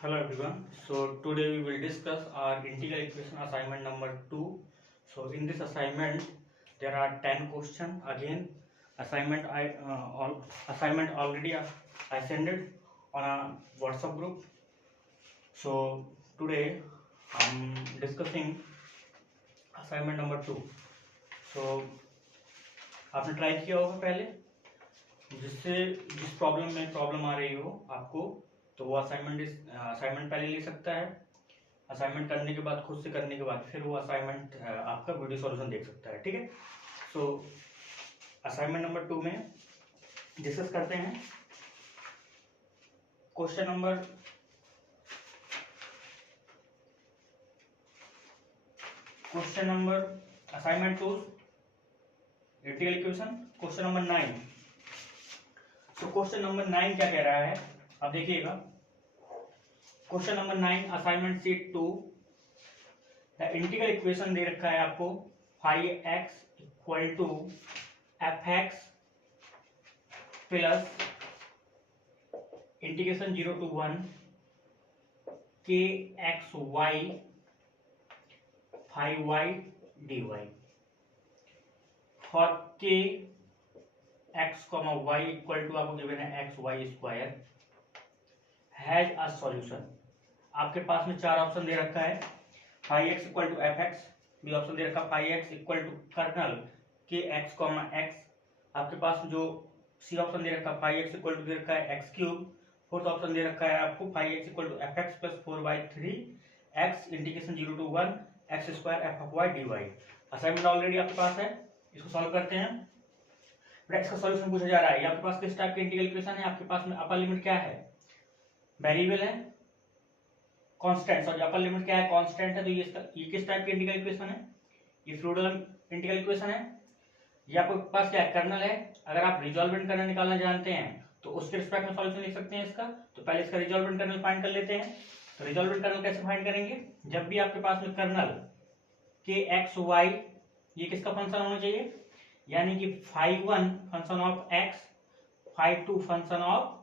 Hello everyone. So today we will discuss our integral equation assignment number 2. So in this assignment there are 10 questions. Again assignment already I sent it on a WhatsApp group. So today I'm discussing assignment number 2. So आपने try किया होगा पहले, जिस problem आ रही हो आपको, तो वो असाइनमेंट पहले ले सकता है। असाइनमेंट करने के बाद, खुद से करने के बाद, फिर वो असाइनमेंट आपका वीडियो सॉल्यूशन देख सकता है। ठीक है। सो असाइनमेंट नंबर 2 में डिस्कस करते हैं question number assignment 2 integral equation question number 9। तो क्वेश्चन नंबर 9 क्या कह रहा है, अब देखिएगा। Question number 9 assignment sheet 2, the integral equation दे रखा है आपको 5x equal to fx plus integration 0 to 1 kxy 5y dy for k x, y equal to आपको गिवन है x y square has a solution. आपके पास में चार ऑप्शन दे रखा है, 5x equal to F x, B option दे रखा है 5x इक्वल टू कर्नल के एक्स एक्स, आपके पास जो सी ऑप्शन दे रखा है 5x इक्वल टू दे रखा है एक्स क्यूब, फोर्थ ऑप्शन दे रखा है आपको 5x equal to F x plus 4/3 x integration 0 to 1 x square f of y d y. Assignment already आपके पास है, इसको सॉल्व करते हैं। इसका सॉल्यूशन पूछा जा रहा है, आपके पास किस टाइप की इंटीग्रल इक्वेशन है। आपके पास में अपर लिमिट क्या है, वेरिएबल है, कांस्टेंट, सॉरी अपर लिमिट क्या है, कांस्टेंट है। तो ये किस टाइप की इंटीग्रल इक्वेशन है, ये फ्लूइड इंटीग्रल इक्वेशन है। ये आपके पास क्या है, कर्नल है। अगर आप रिजॉल्वेंट कर्नल निकालना जानते हैं तो उसके रिस्पेक्ट में सॉल्यूशन लिख सकते हैं इसका। तो पहले इसका रिजॉल्वेंट कर्नल फाइंड कर लेते हैं। तो रिजॉल्वेंट कर्नल कैसे फाइंड करेंगे, जब भी आपके पास में कर्नल के एक्स वाई ये किसका फंक्शन होना चाहिए, यानी कि 5(1) function of x, 5(2) function of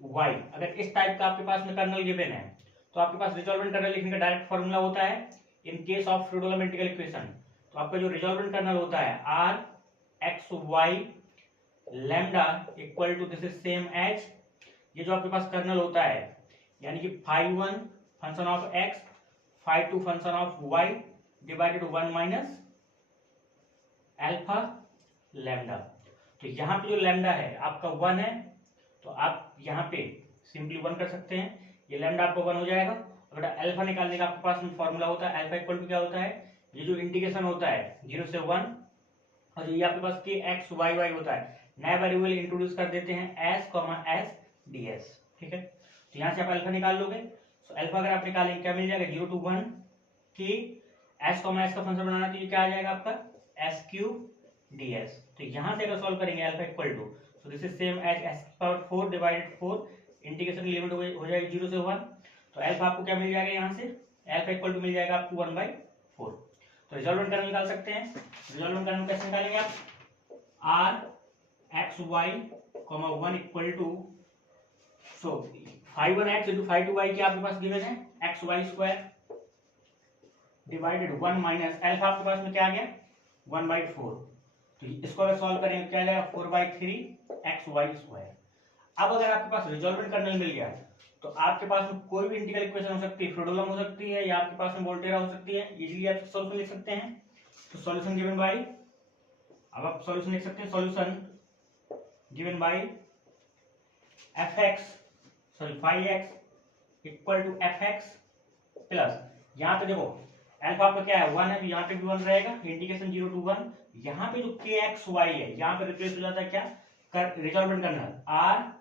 y। अगर इस टाइप का आपके पास में कर्नल गिवन है तो आपके पास रिजॉल्वेंट कर्नल लिखने का डायरेक्ट फॉर्मूला होता है in case of Fredholm integral equation. तो आपका जो रिजॉल्वेंट कर्नल होता है r x y lambda equal to this is same as, ये जो आपके पास कर्नल होता है यानी कि 5(1) function of x, 5(2) function of y divided 1 minus alpha lambda. तो यहाँ पे जो लैम्डा है आपका 1 है, तो आप यहाँ पे सिंपली 1 कर सकते हैं, ये लैम्डा आपका 1 हो जाएगा। अगर अल्फा निकालने का आपके पास में फॉर्मूला होता है, अल्फा इक्वल टू क्या होता है, ये जो इंटीग्रेशन होता है 0 से 1, और ये आपके पास के एक्स वाई वाई होता है, नया वेरिएबल इंट्रोड्यूस कर देते हैं एस डी एस। ठीक है, तो यहाँ से आप अल्फा निकाल लोगे। तो अल्फा अगर आप निकालेंगे क्या मिल जाएगा, 0 to 1 की एस का फंक्शन बनाना, तो ये क्या आ जाएगा आपका एस क्यूब डी एस। तो यहां से अगर सॉल्व करेंगे alpha equal to, so this is same as x power 4 divided 4, integration की लिमिट हो जाएगी 0 से 1। तो अल्फा आपको क्या मिल जाएगा, यहाँ से अल्फा इक्वल टू मिल जाएगा आपको 1/4। तो रिजॉल्वेंट कर्नल निकाल सकते हैं। रिजॉल्वेंट कर्नल कैसे निकालेंगे आप, r x y 1 equal to, so 5(1)x into 5(2)y की आपके पास गिवन है x y square divided 1 minus alpha आपके पास में क्या आ गया 1/4। तो इसको अगर सॉल्व करेंगे क्या जाएगा 4/3 एक्स वाई स्क्वायर। अब अगर आपके पास रिजॉल्वेंट कर्नल मिल गया तो आपके पास में कोई भी इंटीग्रल इक्वेशन हो सकती है, फ्रोडोलम हो सकती है, या आपके पास में वोल्टेरा हो सकती है, इजीली आप सॉल्यूशन लिख सकते हैं। तो सॉल्यूशन गिवन बाय, अब आप सॉल्यूशन लिख सकते हैं, solution given by fx, sorry 5x equal to fx plus, यहाँ पे देखो अल्फा आपका क्या है 1 है, तो यहाँ पे भी 1 रहेगा, इंटीग्रेशन 0 to 1, यहाँ पे जो के एक्स वाई है यहाँ पे रिप्लेस हो जाता है क्या, resolvent kernel R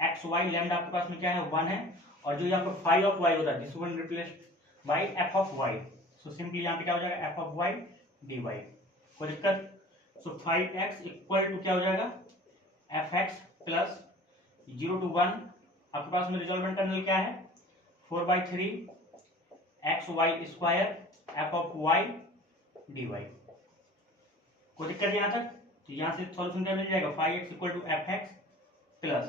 x y lambda आपके पास में क्या है 1 है, और जो यहाँ पे फाई ऑफ वाई होता है this one replace by f of y. So simply यहाँ पे क्या हो जाएगा f of y d y, कोई दिक्कत। सो 5x इक्वल टू क्या हो जाएगा एफ एक्स प्लस 0 to 1, आपके पास में रिजॉल्वेंट कर्नल क्या है 4/3 x y square f of y d y, कोई दिक्कत यहाँ तक। तो यहाँ से सॉल्यूशन क्या मिल जाएगा 5x equal to F x plus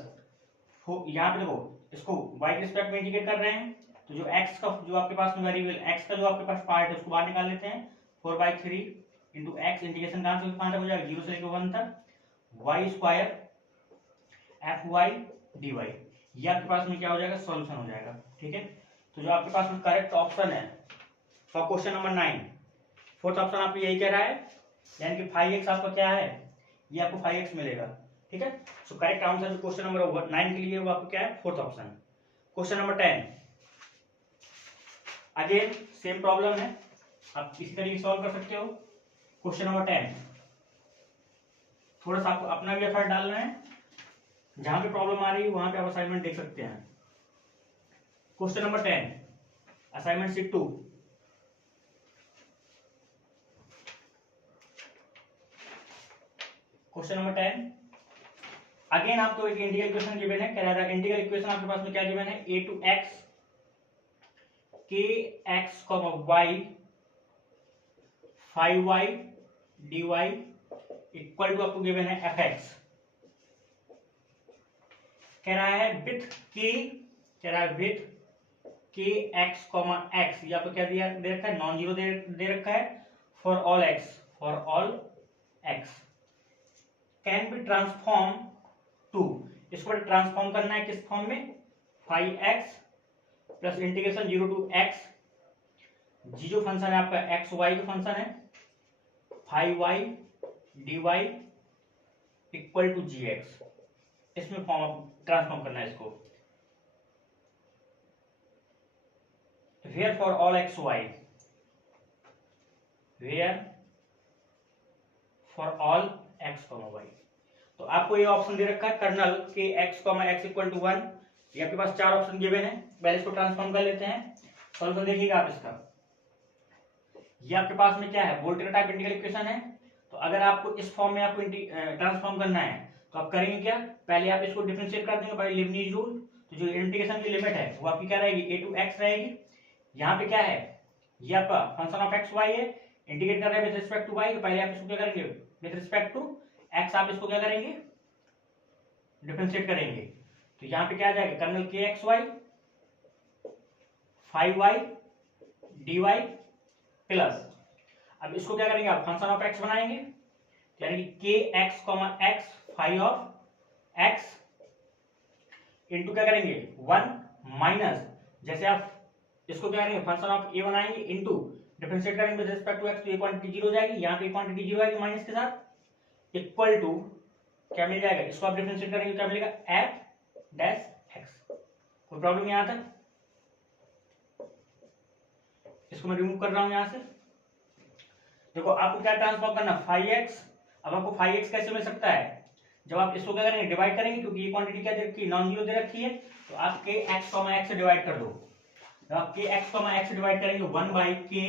यहाँ पे देखो इसको y के रिस्पेक्ट में इंडिकेट कर रहे हैं, तो जो x का जो आपके पास में वेरिएबल x का जो आपके पास पार्ट है उसको बाहर निकाल लेते हैं। 4/3 इंटू एक्स, इंटीग्रेशन कहाँ से कहाँ तक हो जाएगा, 0 से लेकर 1 तक, वाई स्क्वायर एफ वाई डी वाई, ये आपके पास में क्या हो जाएगा, सॉल्यूशन हो जाएगा। ठीक है, तो जो आपके पास में करेक्ट ऑप्शन है for question number 9, fourth option आपको यही कह रहा है, यानी कि 5x आपका क्या है, ये आपको 5x मिलेगा। ठीक है, so correct answer question number 9 के लिए वो आपको क्या है, fourth option. Question number 10, again same problem है, आप इसी तरीके से सॉल्व कर सकते हो। क्वेश्चन नंबर 10, थोड़ा सा आपको अपना भी एफर्ट डालना है, जहां पे प्रॉब्लम आ रही है वहां पे आप असाइनमेंट देख सकते हैं। Question number 10, assignment sheet 2, question number 10, again आपको एक इंटीग्रल इक्वेशन गिवन है, कह रहा है इंटीग्रल इक्वेशन आपके पास में क्या गिवन है, a to x kx, y 5y dy equal to आपको गिवन है fx, कह रहा है विथ k, कह रहा है विथ kx, x, ये आपको क्या दिया दे रखा है, नॉन जीरो दे रखा है, for all x can be transform to, इसको ट्रांसफॉर्म करना है किस फॉर्म में, 5x plus integration 0 to x, जी जो फंक्शन है आपका एक्स वाई का फंक्शन है, 5y dy equal to gx, इसमें फॉर्म ट्रांसफॉर्म करना है इसको। Where for all x y, where for all x y, तो आपको ये ऑप्शन दे रखा है कर्नल के एक्स इक्वल टू 1, ये आपके पास 4 ऑप्शन गिवन है, पहले इसको ट्रांसफॉर्म कर लेते हैं, सॉल्यूशन देखिएगा आप इसका। ये आपके पास में क्या है, वोल्टेज टाइप इंटीग्रल इक्वेशन है, तो अगर आपको इस फॉर्म में आपको ट्रांसफॉर्म करना है तो आप करेंगे क्या, पहले आप इसको डिफरेंशिएट कर देंगे बाय लीबनिज रूल, तो जो इंटीग्रेशन की लिमिट है वो आपकी क्या रहेगी, a to x रहेगी। यहाँ पे क्या है, ये आपका फंक्शन ऑफ एक्स वाई है, इंटीग्रेट कर रहे हैं विद रिस्पेक्ट टू वाई, तो पहले आप इसको क्या करेंगे, विद रिस्पेक्ट टू एक्स आप इसको क्या करेंगे, डिफरेंशिएट करेंगे, तो यहाँ पे क्या आ जाएगा, कर्नल के x y 5y dy plus, अब इसको क्या करेंगे आप, फंक्शन ऑफ एक्स बनाएंगे, यानी कि के x x 5 of x into क्या करेंगे 1 माइनस, जैसे आप इसको क्या करेंगे, फंक्शन ऑफ ए बनाएंगे इंटू डिफरेंशिएट करेंगे विद रिस्पेक्ट टू एक्स, तो ये क्वांटिटी 0 हो जाएगी, यहाँ पे क्वांटिटी 0 आएगी माइनस के साथ, इक्वल टू क्या मिल जाएगा, इसको आप डिफरेंशिएट करेंगे क्या मिलेगा, एफ डैश एक्स। कोई प्रॉब्लम यहाँ तक, इसको मैं रिमूव कर रहा हूं यहां से। देखो आपको क्या ट्रांसफॉर्म करना, 5x, अब आपको 5x कैसे मिल सकता है, जब आप इसको क्या करेंगे, डिवाइड करेंगे, क्योंकि ये क्वांटिटी क्या दे रखी है, नॉन जीरो दे रखी है, तो आप के एक्स एक्स से डिवाइड कर दो, जब आप के एक्स एक्स से डिवाइड करेंगे 1 बाई के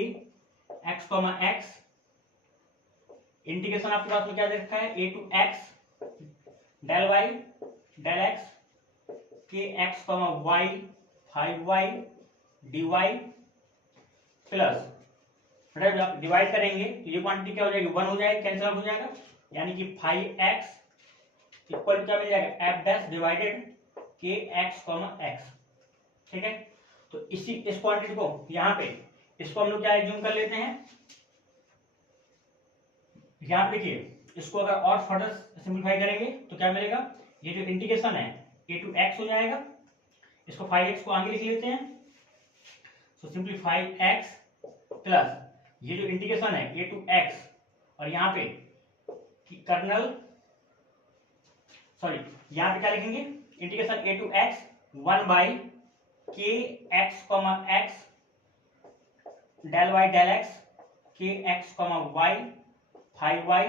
एक्स एक्स, इंटीग्रेशन आपके पास में क्या दे रखा है, a to x del y del x के x y 5y dy plus, जब आप डिवाइड करेंगे तो ये क्वांटिटी क्या हो जाएगी, 1 हो जाएगी, कैंसिल आउट हो जाएगा, यानी कि 5x इक्वल क्या मिल जाएगा, F dash divided K x x. ठीक है, तो इस क्वांटिटी को यहाँ पे इसको हम लोग क्या एज्यूम कर लेते हैं, यहाँ पे देखिए इसको अगर और फर्दर सिंपलीफाई करेंगे तो क्या मिलेगा, ये जो इंटीग्रेशन है a to x हो जाएगा, इसको 5x को आगे लिख लेते हैं, सो सिंपली 5x प्लस ये जो इंटीग्रेशन है a to x, और यहाँ पे कर्नल सॉरी यहाँ पे क्या लिखेंगे, integration a to x 1 by के x x del y del x के x y 5y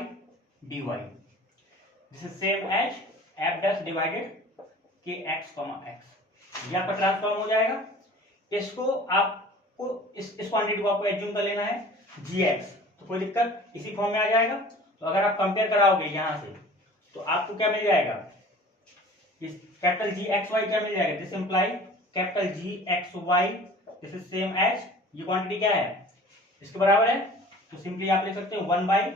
dy, this is same as f dash divided K x x, ये आपका ट्रांसफॉर्म हो जाएगा। इसको आपको इस क्वांटिटी को आपको एज्यूम कर लेना है gx, तो कोई दिक्कत इसी फॉर्म में आ जाएगा। तो अगर आप कंपेयर कराओगे यहां से तो आपको क्या मिल जाएगा, इस कैपिटल gxy क्या मिल जाएगा, this imply capital gxy, this is same as, ये क्वांटिटी क्या है, इसके बराबर है, तो सिंपली आप लिख सकते हो 1 बाई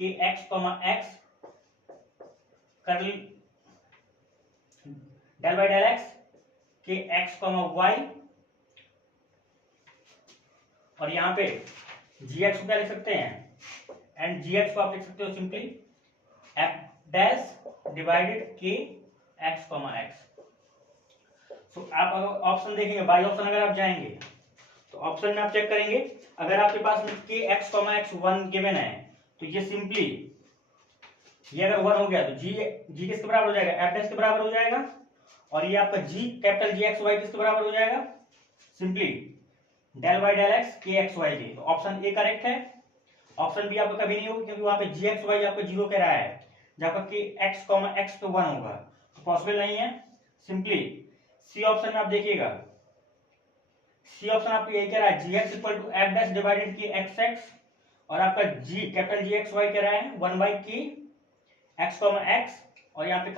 के x x curl del by del x के एक्स कॉमा वाई, और यहाँ पे जी एक्स को क्या लिख सकते हैं, एंड जी एक्स को आप लिख सकते हो simply F dash divided K x comma x. सो आप अगर ऑप्शन देखेंगे, बाई ऑप्शन अगर आप जाएंगे तो ऑप्शन में आप चेक करेंगे, अगर आपके पास में के एक्स कॉमा एक्स 1 गिवन है तो ये सिंपली ये अगर 1 हो गया तो जी जी किसके बराबर हो जाएगा, एफ डैश के बराबर हो जाएगा, और ये आपका जी कैपिटल जी एक्स वाई किसके बराबर हो जाएगा, simply del by del x के एक्स वाई के। तो ऑप्शन ए करेक्ट है। ऑप्शन बी आपका कभी नहीं होगा क्योंकि वहां पे जी एक्स वाई आपका जीरो कह रहा है, जहां पर के एक्स कॉमा एक्स तो 1 होगा, तो पॉसिबल नहीं है। सिंपली सी ऑप्शन में आप देखिएगा, सी ऑप्शन आपको यही कह रहा है g x equal to f dash divided K x x, और आपका जी कैपिटल जी एक्स वाई कह रहा है 1 बाई के एक्स कॉमा एक्स, और यहाँ पे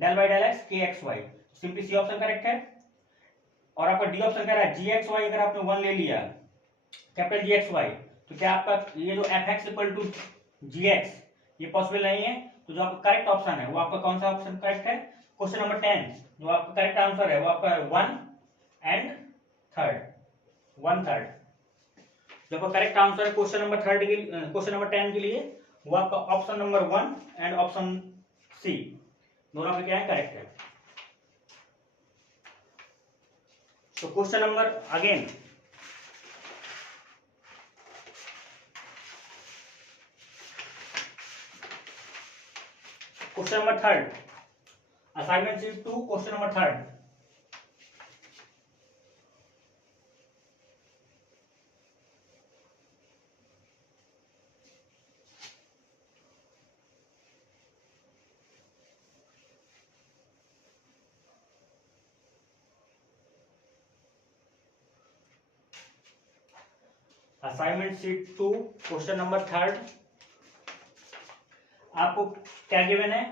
डेल बाई डेल एक्स के x y. Simply C option correct है। और आपका डी ऑप्शन कह रहा है जी एक्स वाई अगर आपने 1 ले लिया कैपिटल जी एक्स वाई, तो क्या आपका ये जो f x equal to g x ये पॉसिबल नहीं है। तो जो आपका करेक्ट ऑप्शन है वो आपका कौन सा ऑप्शन करेक्ट है, क्वेश्चन नंबर 10 जो आपका करेक्ट आंसर है वो आपका 1 एंड 1/3। जो आपका करेक्ट आंसर है क्वेश्चन नंबर 10 के लिए वो आपका option number 1 and option C दोनों आपके क्या है, करेक्ट है। तो question number again question number 3 assignment sheet 2 question number 3। Assignment sheet 2 question number 3 आपको क्या गिवन है,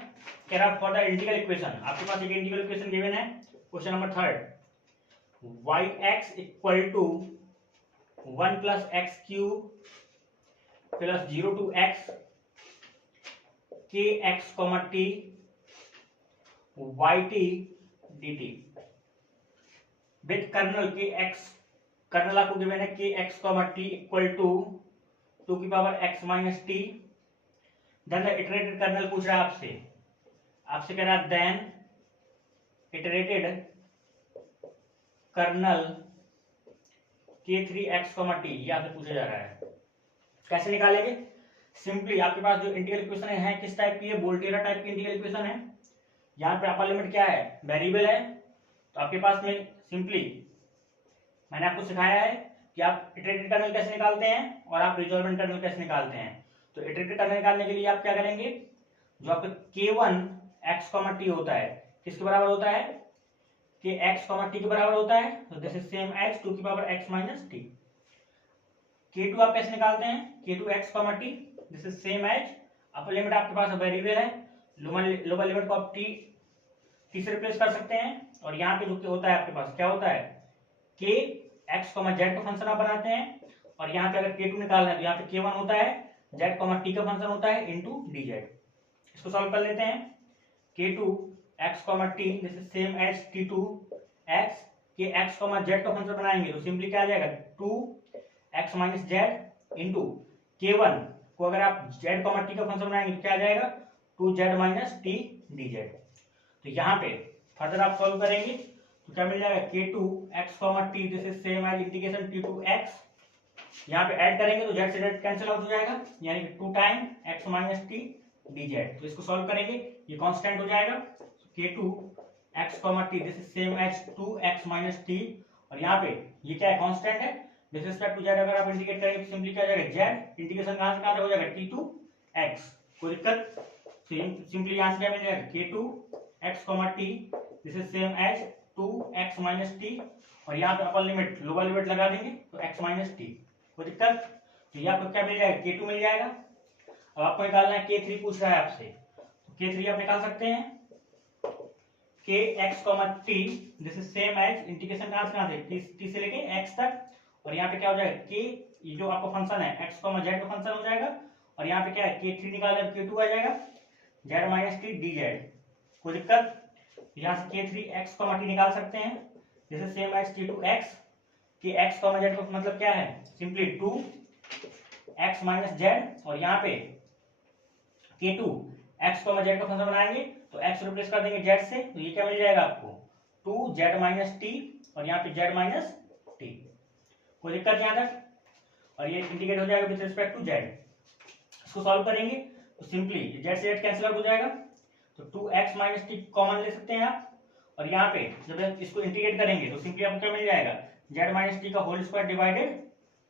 कह रहा फॉर द इंटीग्रल इक्वेशन, आपके पास एक इंटीग्रल इक्वेशन गिवन है question number 3 y x equal to 1 plus x cube plus 0 to x के x comma t y t d t with kernel के एक्स, कर्नल आपको गिवन है K x comma t equal to 2 की power x minus t. Then the iterated kernel पूछ रहा है आपसे कह रहा है then iterated colonel k3x, t ये आपसे पूछा जा रहा है। कैसे निकालेंगे, सिंपली आपके पास जो इंटीग्रल इक्वेशन है किस टाइप की है, वोल्टेरा टाइप की इंटीग्रल इक्वेशन है। यहाँ पे अपर लिमिट क्या है, वेरिएबल है, तो आपके पास में सिंपली मैंने आपको सिखाया है कि आप इटरेटेड कर्नल कैसे निकालते हैं और आप रिजॉल्वेंट कर्नल कैसे निकालते हैं। तो इटरेटेड कर्नल निकालने के लिए आप क्या करेंगे, जो आपका k1 x, t होता है किसके बराबर होता है, कि x, t के बराबर होता है, तो दिस इज सेम एज 2 की power x minus T. k2 आप कैसे निकालते हैं, k2 x, t this is same as upper limit आपके पास वेरिएबल है, लोअर लिमिट को आप t से रिप्लेस कर सकते हैं, और यहाँ पे जो होता है आपके पास क्या होता है k x, z का फंक्शन आप बनाते हैं, और यहाँ पे अगर k2 निकालना है तो यहाँ पे k1 होता है, z, t का फंक्शन होता है इनटू dz। इसको सॉल्व कर लेते हैं, k2 x, t this is same as t2 x के x, z का फंक्शन बनाएंगे तो सिंपली क्या आ जाएगा 2x minus z into k1 को अगर आप z, t का फंक्शन बनाएंगे तो क्या आ जाएगा 2z माइनस t dz। तो यहाँ पे फर्दर आप सॉल्व करेंगे तो क्या मिल जाएगा k2 x, t this is same as integration t2 x, यहाँ पे ऐड करेंगे तो z से z कैंसिल आउट हो जाएगा, यानी कि 2 time x minus t dz। तो इसको सॉल्व करेंगे ये कांस्टेंट हो जाएगा, k2 x, t this is same as 2x minus t, और यहाँ पे ये क्या है कांस्टेंट है, विद रिस्पेक्ट टू z अगर आप इंटीग्रेट करेंगे तो सिंपली क्या हो जाएगा z इंटीग्रेशन कहां से कहां तक हो जाएगा t2 x, कोई दिक्कत। सिंपली यहाँ से क्या मिल जाएगा k2 x, t this is same as 2x minus t, और यहाँ पे अपर लिमिट लोअर लिमिट लगा देंगे तो x माइनस t, कोई दिक्कत। तो ये आपको क्या मिल जाएगा k2 मिल जाएगा। अब आपको निकालना है k3 पूछ रहा है आपसे, तो k3 आप निकाल सकते हैं k x, t this is same as integration कहां से t से लेके x तक, और यहाँ पे क्या हो जाएगा k ये जो आपका फंक्शन है x, z का फंक्शन हो जाएगा, और यहाँ पे क्या है k3 निकालना है तो k2 आ जाएगा z माइनस t dz, कोई दिक्कत। यहाँ से k3x, t निकाल सकते हैं। This is same as t2x कि x, z का मतलब क्या है, सिंपली 2x माइनस जेड, और यहाँ पे k2 x, z का फंक्शन बनाएंगे तो x रिप्लेस कर देंगे z से, तो ये क्या मिल जाएगा आपको 2z माइनस टी, और यहाँ पे z माइनस टी। कोई दिक्कत यहाँ तक? और ये इंटीग्रेट हो जाएगा विद रिस्पेक्ट टू z। इसको सॉल्व करेंगे तो सिंपली z से z कैंसिल आउट हो जाएगा, तो 2x माइनस टी कॉमन ले सकते हैं आप, और यहाँ पे जब इसको इंटीग्रेट करेंगे तो सिंपली आपको क्या मिल जाएगा, z माइनस टी का होल स्क्वायर डिवाइडेड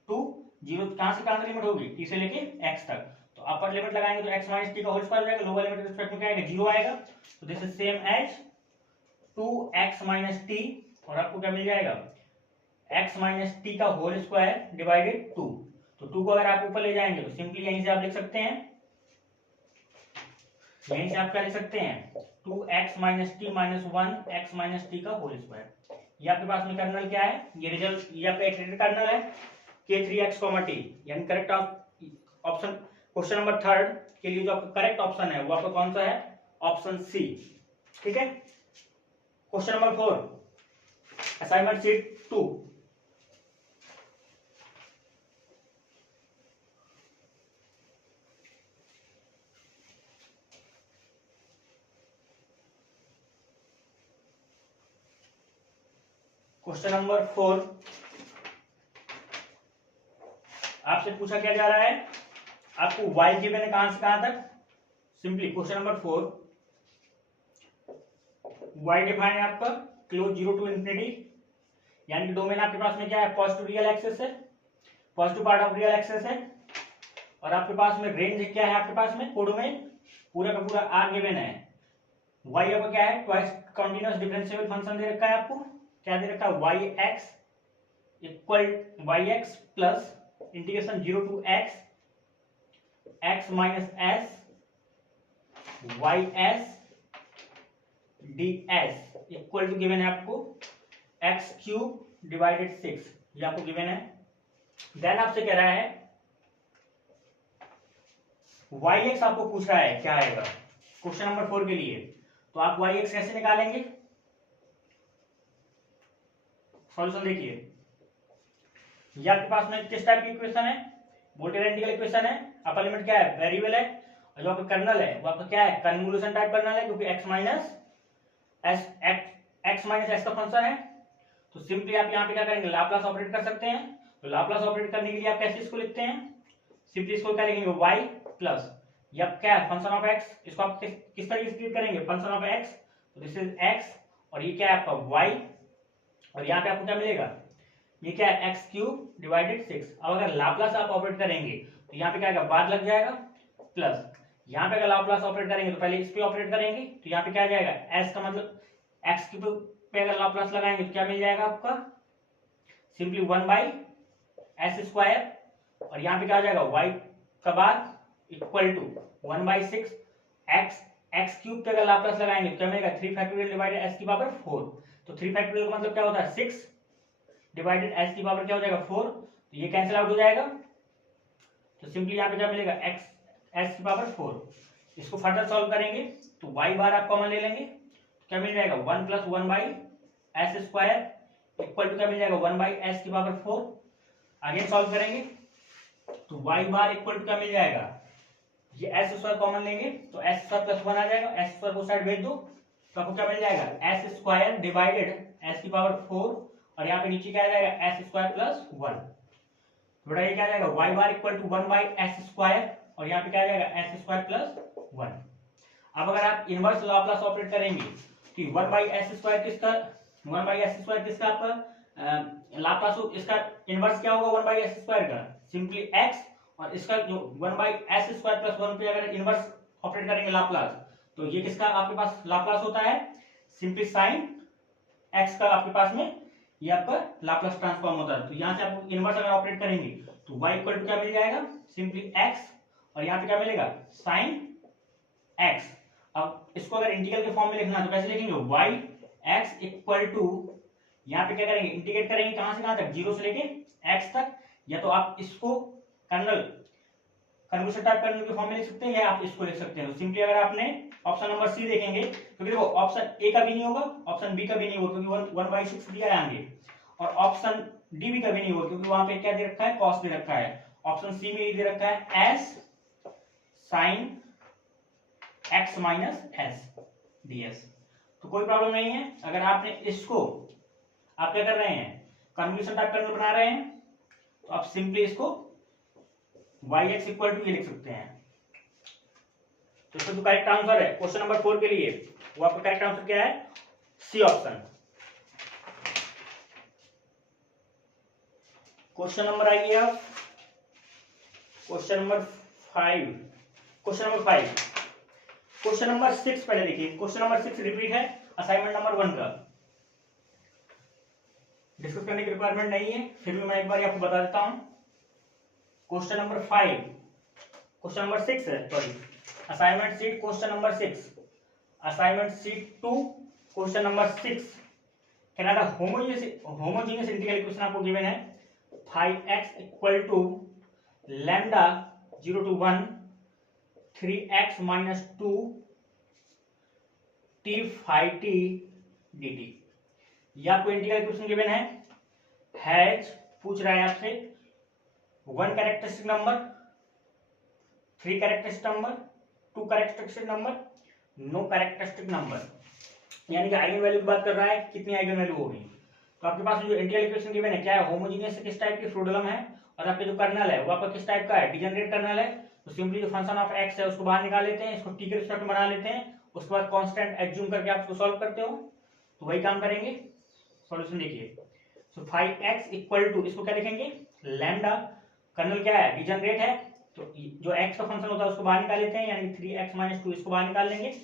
2, जीरो कहाँ से कहाँ तक लिमिट होगी, t से लेके x तक, तो अपर लिमिट लगाएंगे तो x माइनस टी का होल स्क्वायर हो जाएगा, लोअर लिमिट रिस्पेक्ट में क्या आएगा, 0 आएगा, तो this is same as 2x minus t, और आपको क्या मिल जाएगा, x माइनस टी का होल स्क्वायर डिवाइडेड 2, तो 2 को अगर आप ऊपर ले जाएंगे तो सिंपली यहीं से आप लिख सकते हैं, यहीं से आप क्या लिख सकते हैं 2x minus T minus 1x minus t का होल स्क्वायर। ये आपके पास में कर्नल क्या है, ये रिजल्ट, ये आपका एक्सटेंडेड कर्नल है k3x, t, यानी करेक्ट ऑप्शन क्वेश्चन नंबर 3 के लिए जो आपका करेक्ट ऑप्शन है वो आपका कौन सा है, ऑप्शन सी। ठीक है, question number 4 assignment sheet 2। Question number 4 आपसे पूछा क्या जा रहा है, आपको y गिवन है कहां से कहां तक, simply question number 4 y define है आपका क्लोज 0 टू इंफिनिटी, यानी कि डोमेन आपके पास में क्या है, पॉजिटिव रियल एक्सिस है, positive part of real axis है, और आपके पास में रेंज क्या है, आपके पास में कोडोमेन पूरा का पूरा r गिवन है, y आपका क्या है, ट्वाइस कंटीन्यूअस डिफरेंशिएबल फंक्शन दे रखा है आपको, क्या दे रखा है, yx equal yx plus integration 0 to x minus s ys ds equal to given है आपको x क्यूब डिवाइडेड 6, ये आपको गिवन है। देन आपसे कह रहा है yx आपको पूछ रहा है क्या आएगा क्वेश्चन नंबर 4 के लिए, तो आप yx कैसे निकालेंगे, सॉल्यूशन देखिए, ये आपके पास में किस टाइप की इक्वेशन है, वोल्टेज इक्वेशन है, अपर लिमिट क्या है, वेरिएबल है, और जो आपका कर्नल है वो आपका क्या है, कन्वोल्यूशन टाइप कर्नल है, क्योंकि x माइनस एस का फंक्शन है, तो सिंपली आप यहाँ पे क्या करेंगे, लाप्लास ऑपरेट कर सकते हैं, तो लाप्लास ऑपरेट करने के लिए आप कैसे इसको लिखते हैं, सिंपली इसको क्या लिखेंगे, y प्लस या क्या है, फंक्शन ऑफ x, इसको आप किस तरीके से ट्रीट करेंगे, फंक्शन ऑफ x, तो दिस इज x, और ये क्या है आपका y, और यहाँ पे आपको क्या मिलेगा, ये क्या है, x क्यूब डिवाइडेड 6। अब अगर लाप्लास आप ऑपरेट करेंगे तो यहाँ पे क्या आएगा, बाद लग जाएगा, प्लस यहाँ पे अगर लाप्लास ऑपरेट करेंगे तो पहले इस पे ऑपरेट करेंगे, तो यहाँ पे क्या आ जाएगा, s का मतलब x क्यूब पे अगर लाप्लास लगाएंगे तो क्या मिल जाएगा आपका, सिंपली 1 बाई एस स्क्वायर, और यहाँ पे क्या आ जाएगा, y का बाद equal to 1 by 6 x cube पे अगर लाप्लास लगाएंगे तो क्या मिलेगा, 3 फैक्टोरियल डिवाइडेड s की पावर 4, तो 3 फैक्टोरियल का मतलब क्या होता है, 6 डिवाइडेड s की पावर क्या हो जाएगा, 4, तो ये कैंसिल आउट हो जाएगा, तो सिंपली यहाँ पे क्या मिलेगा, x s की पावर 4। इसको फर्दर सॉल्व करेंगे तो y बार आप कॉमन ले लेंगे, तो क्या मिल जाएगा, 1 plus 1 by s square equal to क्या मिल जाएगा, 1 बाई एस की पावर 4। आगे सॉल्व करेंगे तो y बार इक्वल टू क्या मिल जाएगा, ये एस स्क्वायर कॉमन लेंगे तो एस स्क्वायर प्लस 1 आ जाएगा, एस स्क्वायर को साइड भेज दो तो आपको क्या मिल जाएगा, एस स्क्वायर डिवाइडेड एस की पावर 4, और यहाँ पे नीचे क्या आ जाएगा, एस स्क्वायर प्लस 1, बेटा ये क्या आ जाएगा, y bar equal to 1 by s square, और यहाँ पे क्या आ जाएगा, एस स्क्वायर प्लस 1। अब अगर आप इनवर्स लाप्लास ऑपरेट करेंगे कि 1 बाई एस स्क्वायर किसका, 1 बाई एस स्क्वायर किसका आपका लाप्लास, इसका इनवर्स क्या होगा 1 बाई एस स्क्वायर का, सिंपली x, और इसका जो 1 बाई एस स्क्वायर प्लस 1 पे अगर इनवर्स ऑपरेट करेंगे लाप्लास, तो ये किसका आपके पास लाप्लास होता है, सिंपली साइन x का आपके पास में ये आपका लाप्लास ट्रांसफॉर्म होता है। तो यहाँ से आप इनवर्स अगर ऑपरेट करेंगे तो y इक्वल टू क्या मिल जाएगा, सिंपली x, और यहाँ पे क्या मिलेगा, साइन x। अब इसको अगर इंटीग्रल के फॉर्म में लिखना है तो कैसे लिखेंगे, y x इक्वल टू, यहाँ पे क्या करेंगे, इंटीग्रेट करेंगे कहां से कहां तक, 0 से लेके x तक, या तो आप इसको कर्नल कन्वोल्यूशन टाइप कर्नल की फॉर्म में लिख सकते हैं या आप इसको लिख सकते हैं। तो सिंपली अगर आपने ऑप्शन नंबर सी देखेंगे तो देखो ऑप्शन ए का भी नहीं होगा, ऑप्शन बी का भी नहीं होगा क्योंकि 1/6 दिया है आगे, और ऑप्शन डी भी का भी नहीं होगा क्योंकि वहां पे क्या दे रखा है, कॉस दे रखा है। ऑप्शन सी में दे रखा है S sine x minus S DS. तो कोई प्रॉब्लम नहीं है। अगर आपने इसको आप क्या कर रहे हैं, कन्वोल्यूशन टाइप कर्नल बना रहे हैं, तो आप सिंपली इसको yx इक्वल टू ये लिख सकते हैं। तो इसका जो करेक्ट आंसर है क्वेश्चन नंबर 4 के लिए, वो आपका करेक्ट आंसर क्या है, सी ऑप्शन। क्वेश्चन नंबर आइए आप, क्वेश्चन नंबर 5। क्वेश्चन नंबर 6 पहले देखिए। क्वेश्चन नंबर 6 रिपीट है असाइनमेंट नंबर 1 का, डिस्कस करने की रिक्वायरमेंट नहीं है, फिर भी मैं एक बार आपको बता देता हूं। क्वेश्चन नंबर 6 है, sorry, assignment sheet question number 6, assignment sheet 2 question number 6। कहना होमोजेनियस इंटीग्रल इक्वेशन आपको गिवन है 5x equal to lambda 0 to 1 3x minus 2 t phi t dt। या आपको इंटीग्रल इक्वेशन गिवन है पूछ रहा है आपसे 1 characteristic number, 3 characteristic number, 2 characteristic number, no characteristic number, यानी कि आइगन वैल्यू की बात कर रहा है, कितनी आइगन वैल्यू होगी। तो आपके पास जो इंटीग्रल इक्वेशन गिवन है क्या है, होमोजेनियस किस टाइप की फ्रूडलम है, और आपके जो कर्नल है वो आपका किस टाइप का है, डिजेनरेट कर्नल है। तो सिंपली जो फंक्शन ऑफ एक्स है उसको बाहर निकाल लेते हैं, इसको टी के रिस्पेक्ट में बना लेते हैं, उसके बाद कांस्टेंट एज्यूम करके आप इसको सॉल्व करते हो, तो वही काम करेंगे। सॉल्यूशन देखिए, सो 5x इक्वल टू, इसको क्या लिखेंगे, लैम्डा, कर्नल क्या है, डिजेनरेट है, तो जो x का फंक्शन होता है उसको बाहर निकाल लेते हैं, यानी 3x - 2 इसको बाहर निकाल लेंगे,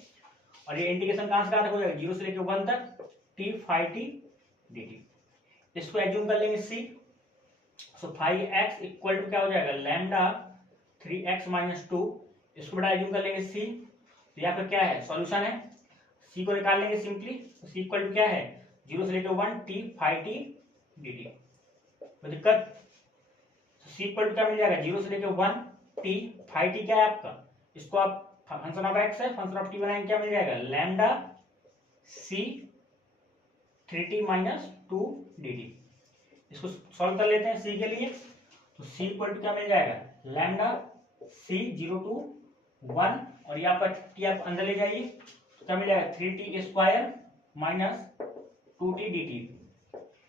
और ये इंटीग्रेशन कहां से कहां तक हो जाएगा, 0 से लेकर 1 तक t phi t dt। इसको एज्यूम कर लेंगे c, so 5x equal to क्या हो जाएगा, लैम्डा 3x - 2, इसको बड़ा एज्यूम कर लेंगे c। तो यहाँ पर क्या है, सॉल्यूशन है, c को निकाल लेंगे सिंपली, तो c इक्वल टू क्या है, 0 से लेकर 1 t phi t dt। कोई दिक्कत, c इक्वल टू क्या मिल जाएगा, 0 से लेकर 1 t phi t क्या है आपका, इसको आप फंक्शन ऑफ x है, फंक्शन ऑफ t बनाएंगे, क्या मिल जाएगा, लैम्डा c 3t - 2 dt। इसको सॉल्व कर लेते हैं c के लिए, तो c इक्वल टू क्या मिल जाएगा, लैम्डा c 0 to 1, और यहाँ पर t आप अंदर ले जाइए, तो क्या मिल जाएगा, 3t square minus 2t dt।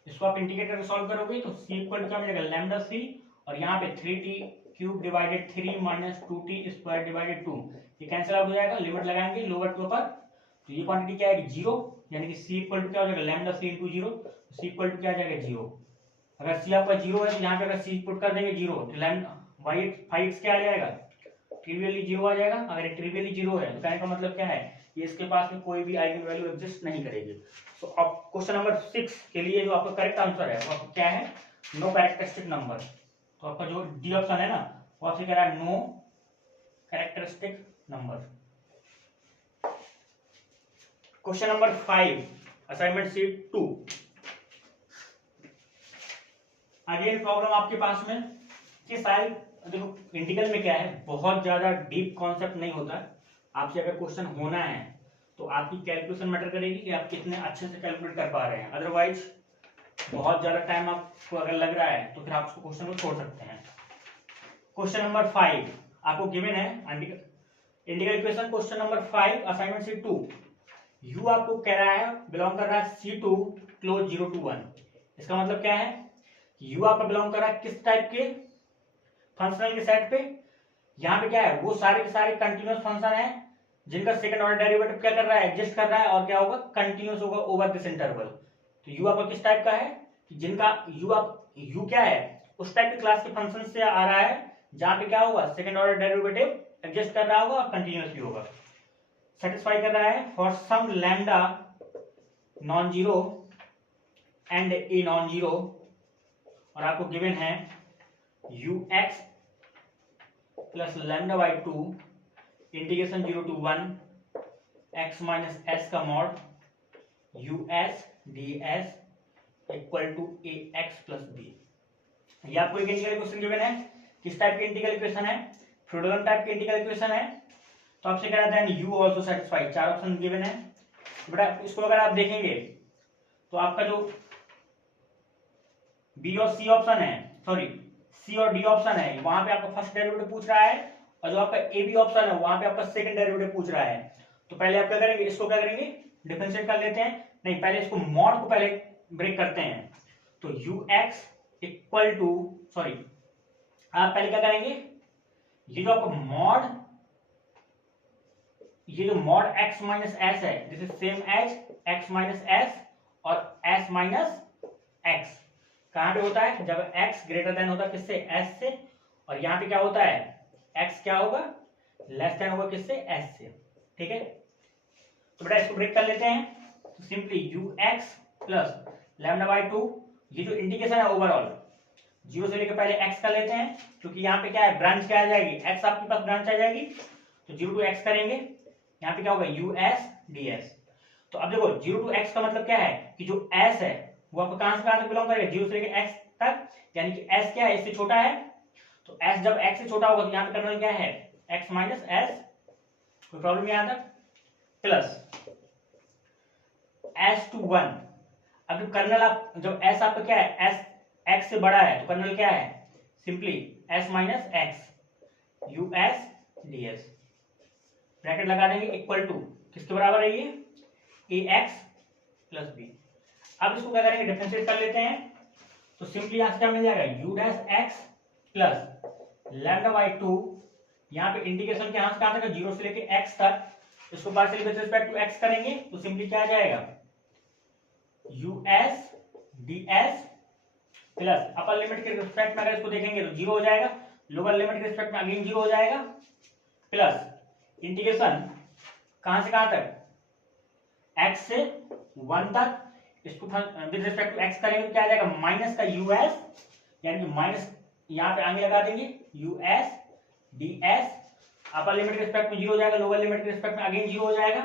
इसको आप इंटीग्रेट करके सॉल्व करोगे तो c इक्वल टू क्या मिलेगा, लैम्डा c, और यहाँ पे 3t cube divided 3 minus 2t square divided 2, ये कैंसिल आउट हो जाएगा, लिमिट लगाएंगे लोअर के ऊपर, तो ये क्वांटिटी क्या आएगी, 0, यानी कि c इक्वल टू क्या हो जाएगा, lambda c into 0, c equal to क्या आ जाएगा, 0। अगर c आपका 0 है तो यहाँ पे अगर c पुट कर देंगे 0, तो लैम्डा 5x क्या आ जाएगा, ट्रिवियली 0 आ जाएगा। अगर ट्रिवियली 0 है तो कहने का मतलब क्या है, ये इसके पास में कोई भी आइगन वैल्यू एग्जिस्ट नहीं करेगी। तो अब क्वेश्चन नंबर 6 के लिए जो आपका करेक्ट आंसर है वो आपका क्या है, नो कैरेक्टरिस्टिक नंबर। तो आपका जो डी ऑप्शन है ना, वो आपसे कह रहा है no characteristic number. Question number 5 assignment sheet 2। Again problem आपके पास में कि शायद देखो इंटीग्रल में क्या है, बहुत ज्यादा डीप कॉन्सेप्ट नहीं होता। आपसे अगर क्वेश्चन होना है तो आपकी कैलकुलेशन मैटर करेगी कि आप कितने अच्छे से कैलकुलेट कर पा रहे हैं। अदरवाइज बहुत ज्यादा टाइम आपको अगर लग रहा है तो फिर आप क्वेश्चन को छोड़ सकते हैं। क्वेश्चन नंबर 5 आपको गिवन है integral equation. Question number 5 assignment sheet 2, u आपको कह रहा है बिलोंग कर रहा है C2 क्लोज 0 to 1। इसका मतलब क्या है, यू आपका बिलोंग कर रहा है किस टाइप के फंक्शनल के सेट पे, यहाँ पे क्या है, वो सारे के सारे कंटिन्यूअस फंक्शन है जिनका सेकंड ऑर्डर डेरिवेटिव क्या कर रहा है, एग्जिस्ट कर रहा है, और क्या होगा, कंटिन्यूअस होगा ओवर दिस इंटरवल। तो यू आपका किस टाइप का है, जिनका यू क्या है, उस टाइप के क्लास के फंक्शन से आ रहा है जहां पे क्या होगा, सेकंड ऑर्डर डेरिवेटिव एग्जिस्ट कर रहा होगा और कंटिन्यूअस भी होगा। सेटिस्फाई कर रहा है for some lambda non zero and a non zero, और आपको गिवन है ux plus lambda by 2 integration 0 to 1 x minus s का mod us ds equal to ax plus b। ये आपको एक इंटीग्रल इक्वेशन गिवन है, किस टाइप की इंटीग्रल इक्वेशन है, फ्रीडोलन टाइप की इंटीग्रल इक्वेशन है, तो आपसे कह रहा था यू आल्सो सेटिस्फाई, चार ऑप्शन गिवन है बेटा। इसको अगर आप देखेंगे तो आपका जो बी और सी ऑप्शन है, सॉरी सी और डी ऑप्शन है, वहां पे आपका फर्स्ट डेरिवेटिव पूछ रहा है, और जो आपका ए बी ऑप्शन है वहां पे आपका सेकंड डेरिवेटिव पूछ रहा है। तो पहले आप क्या करेंगे, इसको क्या करेंगे, डिफरेंशिएट कर लेते हैं। नहीं, पहले इसको मॉड को पहले ब्रेक करते हैं। तो u x equal to, sorry आप पहले क्या करेंगे, ये जो आपका मॉड, ये जो मॉड x माइनस एस है, this is same as x minus s और s माइनस x। कहां पे होता है, जब x ग्रेटर देन होता है किससे, s से, और यहां पे क्या होता है, x क्या होगा, लेस देन होगा किससे, s से। ठीक है, तो बेटा इसको ब्रेक कर लेते हैं। तो simply you x plus lambda by to, ये जो इंडिकेशन है ओवरऑल, जीरो से लेकर पहले x कर लेते हैं, क्योंकि यहाँ पे क्या है, ब्रांच क्या आ जाएगी, x आपके पास ब्रांच आ जाएगी, तो जीरो टू x करेंगे, यहाँ पे क्या होगा, यू एस डी एस। तो अब देखो जीरो टू x का मतलब क्या है कि जो s है वो आपको कहां से कहां तक बिलोंग करेगा, जीरो से लेकर x तक, यानी कि s क्या है, इससे छोटा है। तो s जब x से छोटा होगा तो यहाँ पे कर्नल क्या है, x माइनस s, कोई प्रॉब्लम यहाँ तक, प्लस s टू वन। अब जब कर्नल आप, जब s आपका क्या है, s x से बड़ा है, तो कर्नल क्या है, simply s minus x you s d S, bracket लगा देंगे, इक्वल टू किसके बराबर है ये, ए एक्स प्लस बी। अब इसको क्या करेंगे, डिफरेंशिएट कर लेते हैं। तो सिंपली यहां से क्या मिल जाएगा, you dash x plus lambda by to, यहाँ पे इंटीग्रेशन के यहां से कहां तक, जीरो से लेके एक्स तक, इसको partial with respect to x करेंगे, तो सिंपली क्या आ जाएगा, u s d s plus upper limit के रिस्पेक्ट में अगर इसको देखेंगे तो जीरो हो जाएगा, लोअर लिमिट के रिस्पेक्ट में अगेन जीरो हो जाएगा, प्लस इंटीग्रेशन कहां से कहां तक, x से 1 तक, इसको विद रिस्पेक्ट टू x करेंगे तो क्या आ जाएगा, माइनस का us, यानी कि माइनस यहां पे आगे लगा देंगे us ds, अपर लिमिट के रिस्पेक्ट में जीरो हो जाएगा, लोअर लिमिट के रिस्पेक्ट में अगेन जीरो हो जाएगा,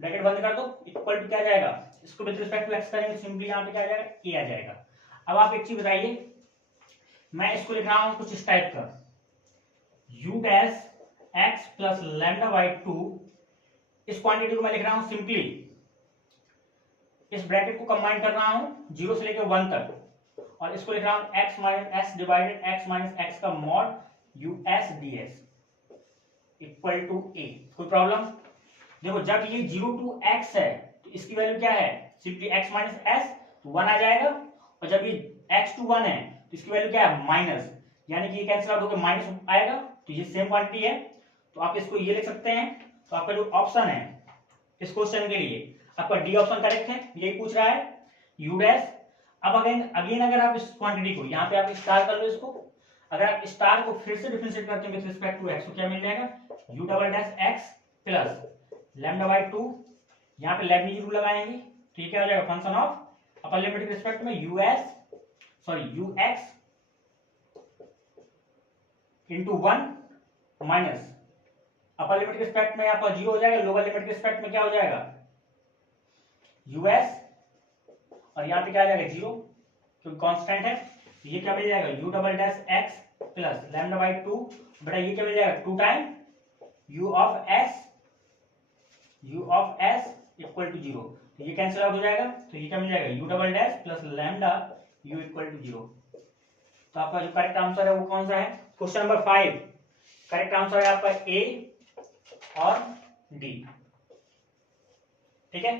ब्रैकेट बंद कर दो, इक्वल टू क्या आ जाएगा, इसको विद रिस्पेक्ट टू x करेंगे सिंपली यहां पे क्या आ जाएगा, a आ जाएगा। अब आप एक चीज बताइए, मैं इसको लिख रहा हूं कुछ इस टाइप का, u dash x plus lambda by to, इस क्वांटिटी को मैं लिख रहा हूं सिंपली, इस ब्रैकेट को कंबाइन कर रहा हूं जीरो से लेकर 1 तक, और इसको लिख रहा हूं x minus s divided x minus x का mod u s d s equal to a. कोई प्रॉब्लम, देखो जब ये जीरो टू x है तो इसकी वैल्यू क्या है, सिंपली x माइनस एस, तो 1 आ जाएगा, और जब ये x टू 1 है तो इसकी वैल्यू क्या है, माइनस, यानी कि ये कैंसिल आउट होकर माइनस आएगा, तो ये सेम क्वांटिटी है, तो आप इसको ये लिख सकते हैं। तो आपका जो ऑप्शन है इस क्वेश्चन के लिए आपका डी ऑप्शन करेक्ट है, यही पूछ रहा है, यू डैश। अब अगेन अगर आप इस क्वांटिटी को यहाँ पे आप स्टार कर लो इसको, अगर आप स्टार को फिर से डिफरेंशिएट करते हैं विद रिस्पेक्ट टू एक्स, तो क्या मिल जाएगा, u double dash x plus lambda by to, यहाँ पे लेबनीज रूल लगाएंगे, तो ये क्या हो जाएगा, फंक्शन ऑफ अपर लिमिट के रिस्पेक्ट में you x into 1 minus upper limit के रिस्पेक्ट में आपका जीरो हो जाएगा, लोअर लिमिट के रिस्पेक्ट में क्या हो जाएगा, यूएस, और यहाँ पे क्या आ जाएगा, जीरो, क्योंकि कांस्टेंट है, तो ये क्या मिल जाएगा, u double dash x plus lambda by two, बेटा ये क्या मिल जाएगा, 2 time u of s equal to zero, तो ये कैंसिल आउट हो जाएगा, तो ये क्या मिल जाएगा, u double dash plus lambda u equal to zero. तो आपका जो करेक्ट आंसर है वो कौन सा है, क्वेश्चन नंबर 5, करेक्ट आंसर है आपका ए और डी। ठीक है,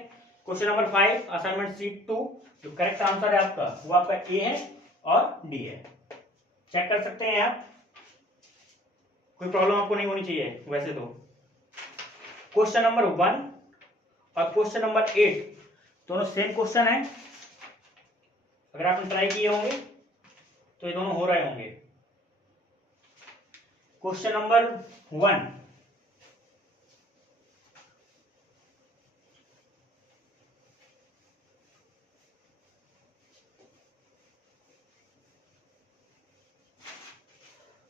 क्वेश्चन नंबर 5 असाइनमेंट शीट 2, जो करेक्ट आंसर है आपका वो आपका ए है और डी है, चेक कर सकते हैं आप, कोई प्रॉब्लम आपको नहीं होनी चाहिए वैसे तो। क्वेश्चन नंबर 1 और क्वेश्चन नंबर 8 दोनों सेम क्वेश्चन है, अगर आपने ट्राई किए होंगे तो ये दोनों हो रहे होंगे। Question number 1,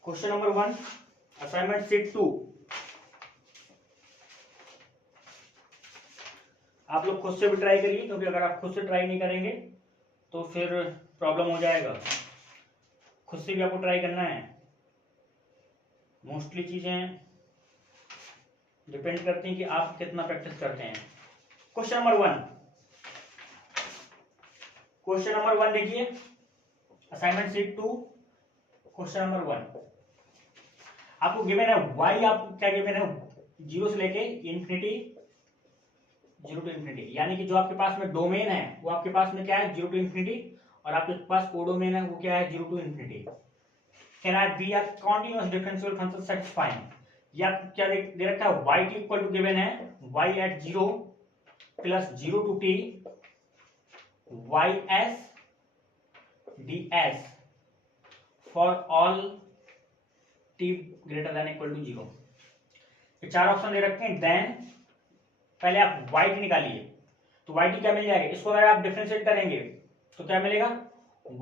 question number 1 assignment sheet 2, आप लोग खुद से भी ट्राई करिए, क्योंकि अगर आप खुद से ट्राई नहीं करेंगे तो फिर प्रॉब्लम हो जाएगा, खुद से भी आपको ट्राई करना है। मोस्टली चीजें डिपेंड करती हैं कि आप कितना प्रैक्टिस करते हैं। क्वेश्चन नंबर 1, क्वेश्चन नंबर 1 देखिए, असाइनमेंट शीट 2, क्वेश्चन नंबर 1 आपको गिवन है y, आपको क्या गिवन है, 0 से लेके इन्फिनिटी, 0 टू इन्फिनिटी, यानी कि जो आपके पास में डोमेन है वो आपके पास में क्या है, 0 टू इन्फिनिटी, और आपके पास कोडोमेन है वो क्या है, 0 to infinity. Can I be a continuous differential function satisfying, या क्या दे रखा है, y t equal to given है y at 0 plus 0 to t y s ds for all t greater than equal to 0। ये चार ऑप्शन दे रखे हैं। देन पहले आप y t निकालिए, तो y t क्या मिल जाएगा, इसको अगर आप डिफरेंशिएट करेंगे तो क्या मिलेगा,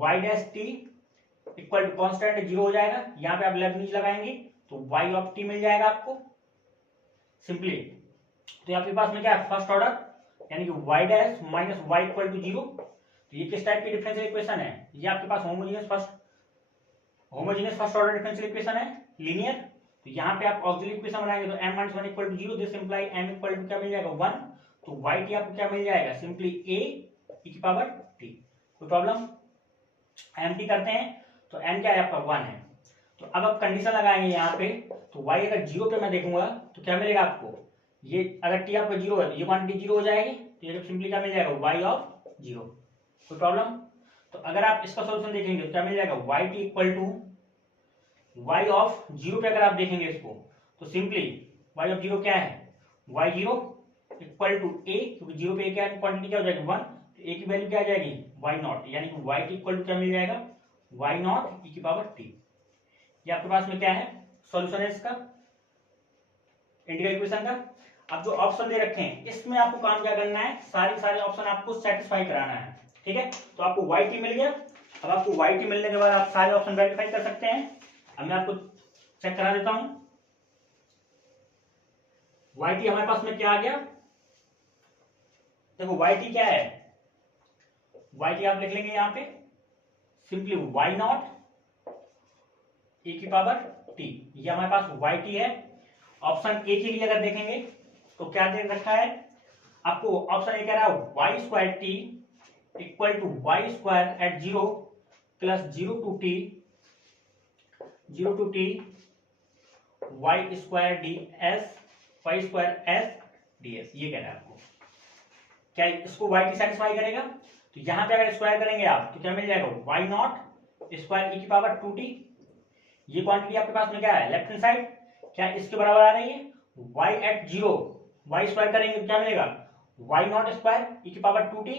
y dash t equal to constant 0 हो जाएगा, यहाँ पे आप लेबनीज लगाएंगे तो y ऑफ t मिल जाएगा आपको सिंपली। तो आपके पास में क्या है, फर्स्ट ऑर्डर, यानी कि y dash minus y equal to 0। तो ये किस टाइप की डिफरेंशियल इक्वेशन है, ये आपके पास homogeneous first order differential equation है, लीनियर। तो यहाँ पे आप ऑक्सिलरी इक्वेशन बनाएंगे तो m minus 1 equal to 0, this imply m equal to क्या मिल जाएगा, 1। तो y t आपको क्या मिल जाएगा, सिंपली a e की पावर t। कोई प्रॉब्लम, m t करते हैं तो m क्या है आपका 1 है। तो अब आप कंडीशन लगाएंगे यहाँ पे, तो y अगर 0 पे मैं देखूंगा तो क्या मिलेगा आपको, ये अगर t आपका 0 है तो ये क्वांटिटी 0 हो जाएगी, तो ये सिंपली क्या मिल जाएगा, y ऑफ 0। कोई प्रॉब्लम। तो अगर आप इसका सॉल्यूशन देखेंगे तो क्या मिल जाएगा, y t equal to y of 0 पे अगर आप देखेंगे इसको तो सिंपली y ऑफ 0 क्या है, y0 इक्वल टू a, क्योंकि 0 पे क्या क्वांटिटी क्या हो जाएगी 1, तो a की वैल्यू क्या आ जाएगी y0, यानी कि y t इक्वल टू क्या मिल जाएगा, y0 e की पावर t। ये आपके पास में क्या है, सॉल्यूशन है इसका इंटीग्रल इक्वेशन का। अब जो ऑप्शन दे रखे हैं इसमें आपको काम क्या करना है, सारे ऑप्शन आपको सेटिस्फाई कराना है, ठीक है। तो आपको y t मिल गया। अब आपको y t मिलने के बाद आप सारे ऑप्शन वेरीफाई कर सकते हैं। अब मैं आपको चेक करा देता हूं, y t हमारे पास में क्या आ गया, देखो y t क्या है, y t आप लिख लेंगे यहाँ पे सिंपली y0 e की पावर t, ये हमारे पास y t है। ऑप्शन ए के लिए अगर देखेंगे तो क्या दे रखा है आपको, ऑप्शन ए कह रहा है y square t equal to y square at 0 plus 0 to t y square ds y square s ds, ये कह रहा है आपको। क्या इसको y t सेटिस्फाई करेगा, तो यहां पे अगर स्क्वायर करेंगे आप तो क्या मिल जाएगा, y0 स्क्वायर e की पावर 2t। ये क्वांटिटी आपके पास में क्या है, लेफ्ट हैंड साइड, क्या इसके बराबर आ रही है, y एट 0, y स्क्वायर करेंगे तो क्या मिलेगा, y0 स्क्वायर e की पावर 2t,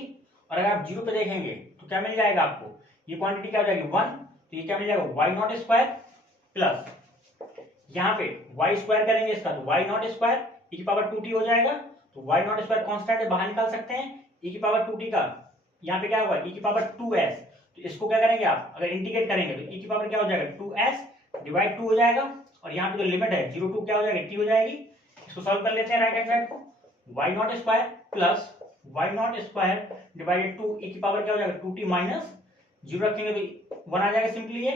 और अगर आप 0 पे देखेंगे तो क्या मिल जाएगा आपको, ये क्वांटिटी क्या हो जाएगी 1, तो ये क्या मिल जाएगा, y0 स्क्वायर प्लस यहाँ पे y स्क्वायर करेंगे इसका तो y0 स्क्वायर e की पावर 2t हो जाएगा। तो y0 स्क्वायर कांस्टेंट है, बाहर निकाल सकते हैं, e की पावर 2t का यहाँ पे क्या होगा, e की पावर 2s, तो इसको क्या करेंगे आप, अगर इंटीग्रेट करेंगे तो e की पावर क्या हो जाएगा, 2s डिवाइड 2 हो जाएगा, और यहाँ पे जो लिमिट है 0 टू क्या हो जाएगा, t हो जाएगी। इसको सॉल्व कर लेते हैं राइट हैंड साइड को, y0 square plus y0 square divided 2 e की पावर क्या हो जाएगा, 2t माइनस 0 रखेंगे तो 1 आ जाएगा सिंपली ये।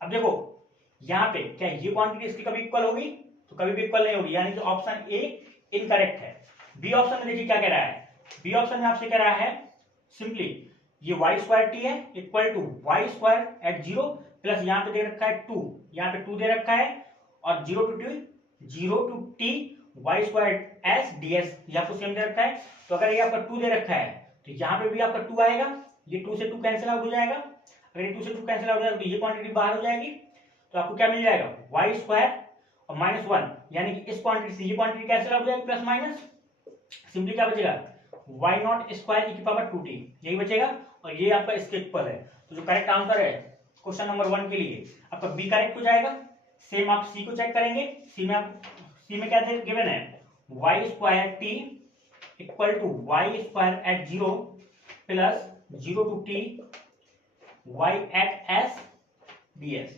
अब देखो यहाँ पे क्या ये क्वांटिटी इसकी कभी इक्वल होगी, तो कभी भी इक्वल नहीं होगी, यानी कि ऑप्शन ए इनकरेक्ट है। बी ऑप्शन में देखिए क्या कह रहा है, बी ऑप्शन में आपसे कह रहा है सिंपली ये y स्क्वायर t है equal to y square at 0 plus यहाँ पे दे रखा है 2, यहाँ पे 2 दे रखा है, और 0 to t y square s ds ये आपको सेम दे रखा है। तो अगर ये आपका 2 दे रखा है तो यहाँ पे भी आपका 2 आएगा, ये 2 से 2 कैंसिल आउट हो जाएगा, अगर ये 2 से 2 कैंसिल आउट हो जाएगा तो ये क्वांटिटी बाहर हो जाएगी, तो आपको क्या मिल जाएगा, y स्क्वायर और -1, यानी कि इस क्वांटिटी से ये क्वांटिटी कैंसिल आउट हो जाएगी प्लस माइनस, सिंपली क्या बचेगा, y0 स्क्वायर e की पावर 2t, यही बचेगा, और ये आपका इसके इक्वल है। तो जो करेक्ट आंसर है क्वेश्चन नंबर 1 के लिए आपका बी करेक्ट हो जाएगा। सेम आप सी को चेक करेंगे, सी में क्या गिवन है, y square t equal to y square at 0 plus 0 to t y at s ds।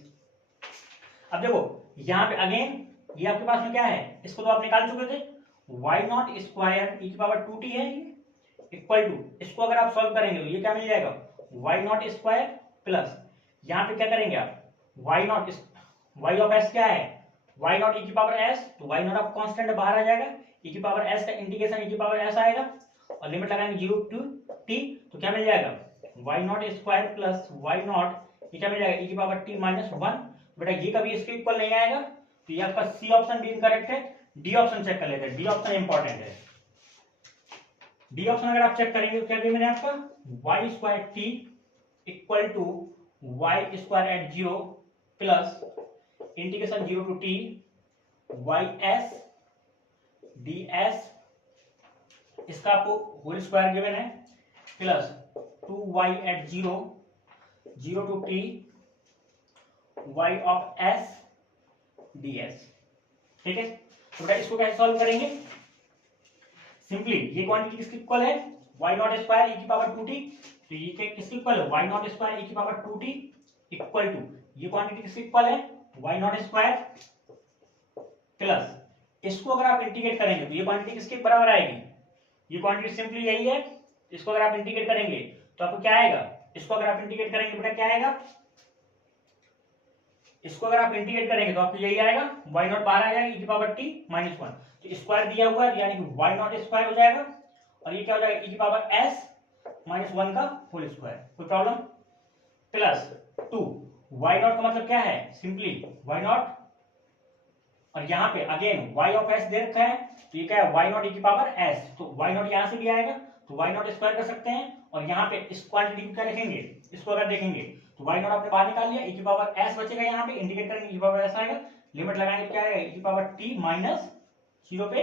अब देखो यहाँ पे अगेन ये आपके पास में क्या है, इसको तो आप निकाल चुके थे, y0 स्क्वायर e की पावर 2t है इक्वल टू, इसको अगर आप सॉल्व करेंगे तो ये क्या मिल जाएगा, y0 स्क्वायर प्लस यहाँ पे क्या करेंगे आप, y0 y ऑफ s क्या है वाई नॉट ई की पावर एस, तो वाई नॉट आप कांस्टेंट बाहर आ जाएगा, ई की पावर एस का इंटीग्रेशन ई की पावर एस आएगा और लिमिट लगाएंगे 0 टू टी, तो क्या मिल जाएगा y not square plus y not, ये क्या मिल जाएगा ई की पावर टी माइनस 1। बेटा ये कभी इसके इक्वल नहीं आएगा, तो ये आपका सी ऑप्शन भी इनकरेक्ट है। डी ऑप्शन चेक कर लेते हैं, डी ऑप्शन इंपॉर्टेंट है। डी ऑप्शन अगर आप चेक करेंगे तो क्या गिवन है आपका y square t equal to y square at 0 plus integration 0 to t y s d s, इसका आपको होल स्क्वायर गिवन है, plus 2y at 0 0 to t y of s ds। ठीक है, तो बेटा इसको कैसे सॉल्व करेंगे? सिंपली ये क्वांटिटी किसके इक्वल है y नॉट स्क्वायर e की पावर 2t, तो ये किसके इक्वल है y नॉट स्क्वायर e की पावर 2t इक्वल टू ये क्वांटिटी किसके इक्वल है y नॉट स्क्वायर प्लस इसको अगर आप इंटीग्रेट करेंगे तो ये क्वांटिटी किसके बराबर आएगी, ये क्वांटिटी सिंपली यही है। इसको अगर आप इंटीग्रेट करेंगे तो आपको क्या आएगा, इसको अगर आप इंटीग्रेट करेंगे बेटा क्या आएगा, इसको अगर आप इंटीग्रेट करेंगे तो आपको यही आएगा y नॉट बाहर आ जाएगा e की पावर t माइनस 1, तो स्क्वायर दिया हुआ है यानी कि y नॉट स्क्वायर हो जाएगा और ये क्या हो जाएगा e की पावर s माइनस 1 का होल स्क्वायर, कोई प्रॉब्लम, प्लस 2 y नॉट का मतलब क्या है सिंपली y नॉट, और यहाँ पे अगेन y ऑफ s दे रखा है, तो ये क्या है y नॉट e की पावर s, तो y नॉट यहाँ से भी आएगा तो y नॉट स्क्वायर कर सकते हैं और यहाँ पे इस क्वांटिटी को क्या लिखेंगे, इसको अगर देखेंगे तो y नॉट आपने बाहर निकाल लिया, e की पावर s बचेगा, यहाँ पे इंटीग्रेट करेंगे e की पावर s आएगा, लिमिट लगाएंगे तो क्या आएगा e की पावर t माइनस 0 पे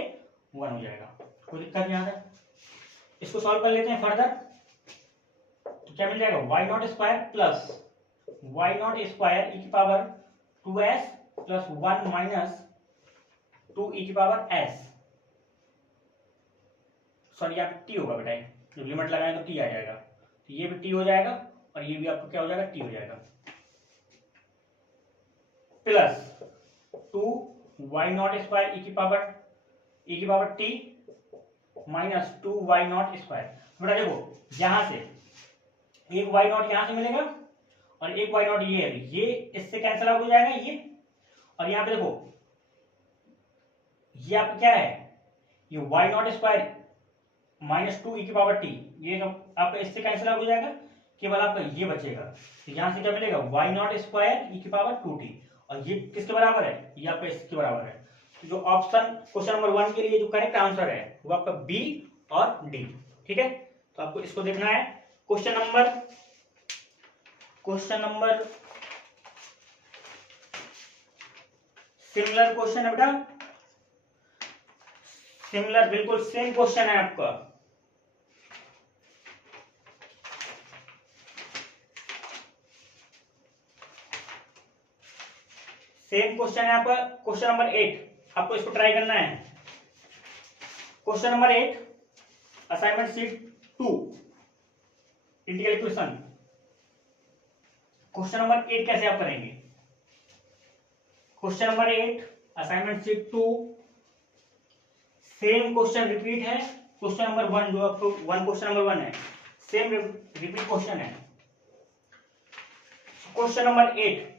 1 हो जाएगा, कोई दिक्कत नहीं आता। इसको सॉल्व कर लेते हैं फर्दर, तो क्या मिल जाएगा y not square plus y not square e की power 2s plus 1 minus 2 e की पावर s, सॉरी यहाँ पे t होगा बेटा, जब लिमिट लगाएंगे तो t आ जाएगा, तो ये भी t हो जाएगा और ये भी आपको क्या हो जाएगा t हो जाएगा, plus 2 y not square e की power t minus 2 y not square. बेटा देखो यहां से एक y नॉट यहां से मिलेगा और एक y नॉट ये है, ये इससे कैंसिल आउट हो जाएगा ये, और यहाँ पे देखो ये आपका क्या है ये y not square minus 2 e की पावर t, ये आपका इससे कैंसिल आउट हो जाएगा, केवल आपका ये बचेगा, तो यहां से क्या मिलेगा y नॉट स्क्वायर e की पावर 2t, और ये किसके बराबर है, ये आपका इसके बराबर है। तो जो ऑप्शन क्वेश्चन नंबर 1 के लिए जो करेक्ट आंसर है वो आपका बी और डी। ठीक है, तो आपको इसको देखना है। क्वेश्चन नंबर सिमिलर क्वेश्चन है बेटा, सिमिलर बिल्कुल सेम क्वेश्चन है आपका, सेम क्वेश्चन है आपका क्वेश्चन नंबर 8, आपको इसको ट्राई करना है। Question number 8 assignment sheet 2 integral equation, question number 8 कैसे आप करेंगे, question number 8 assignment sheet 2, same question repeat है, क्वेश्चन नंबर 1 जो आपको क्वेश्चन नंबर 1 है सेम रिपीट क्वेश्चन है। क्वेश्चन नंबर 8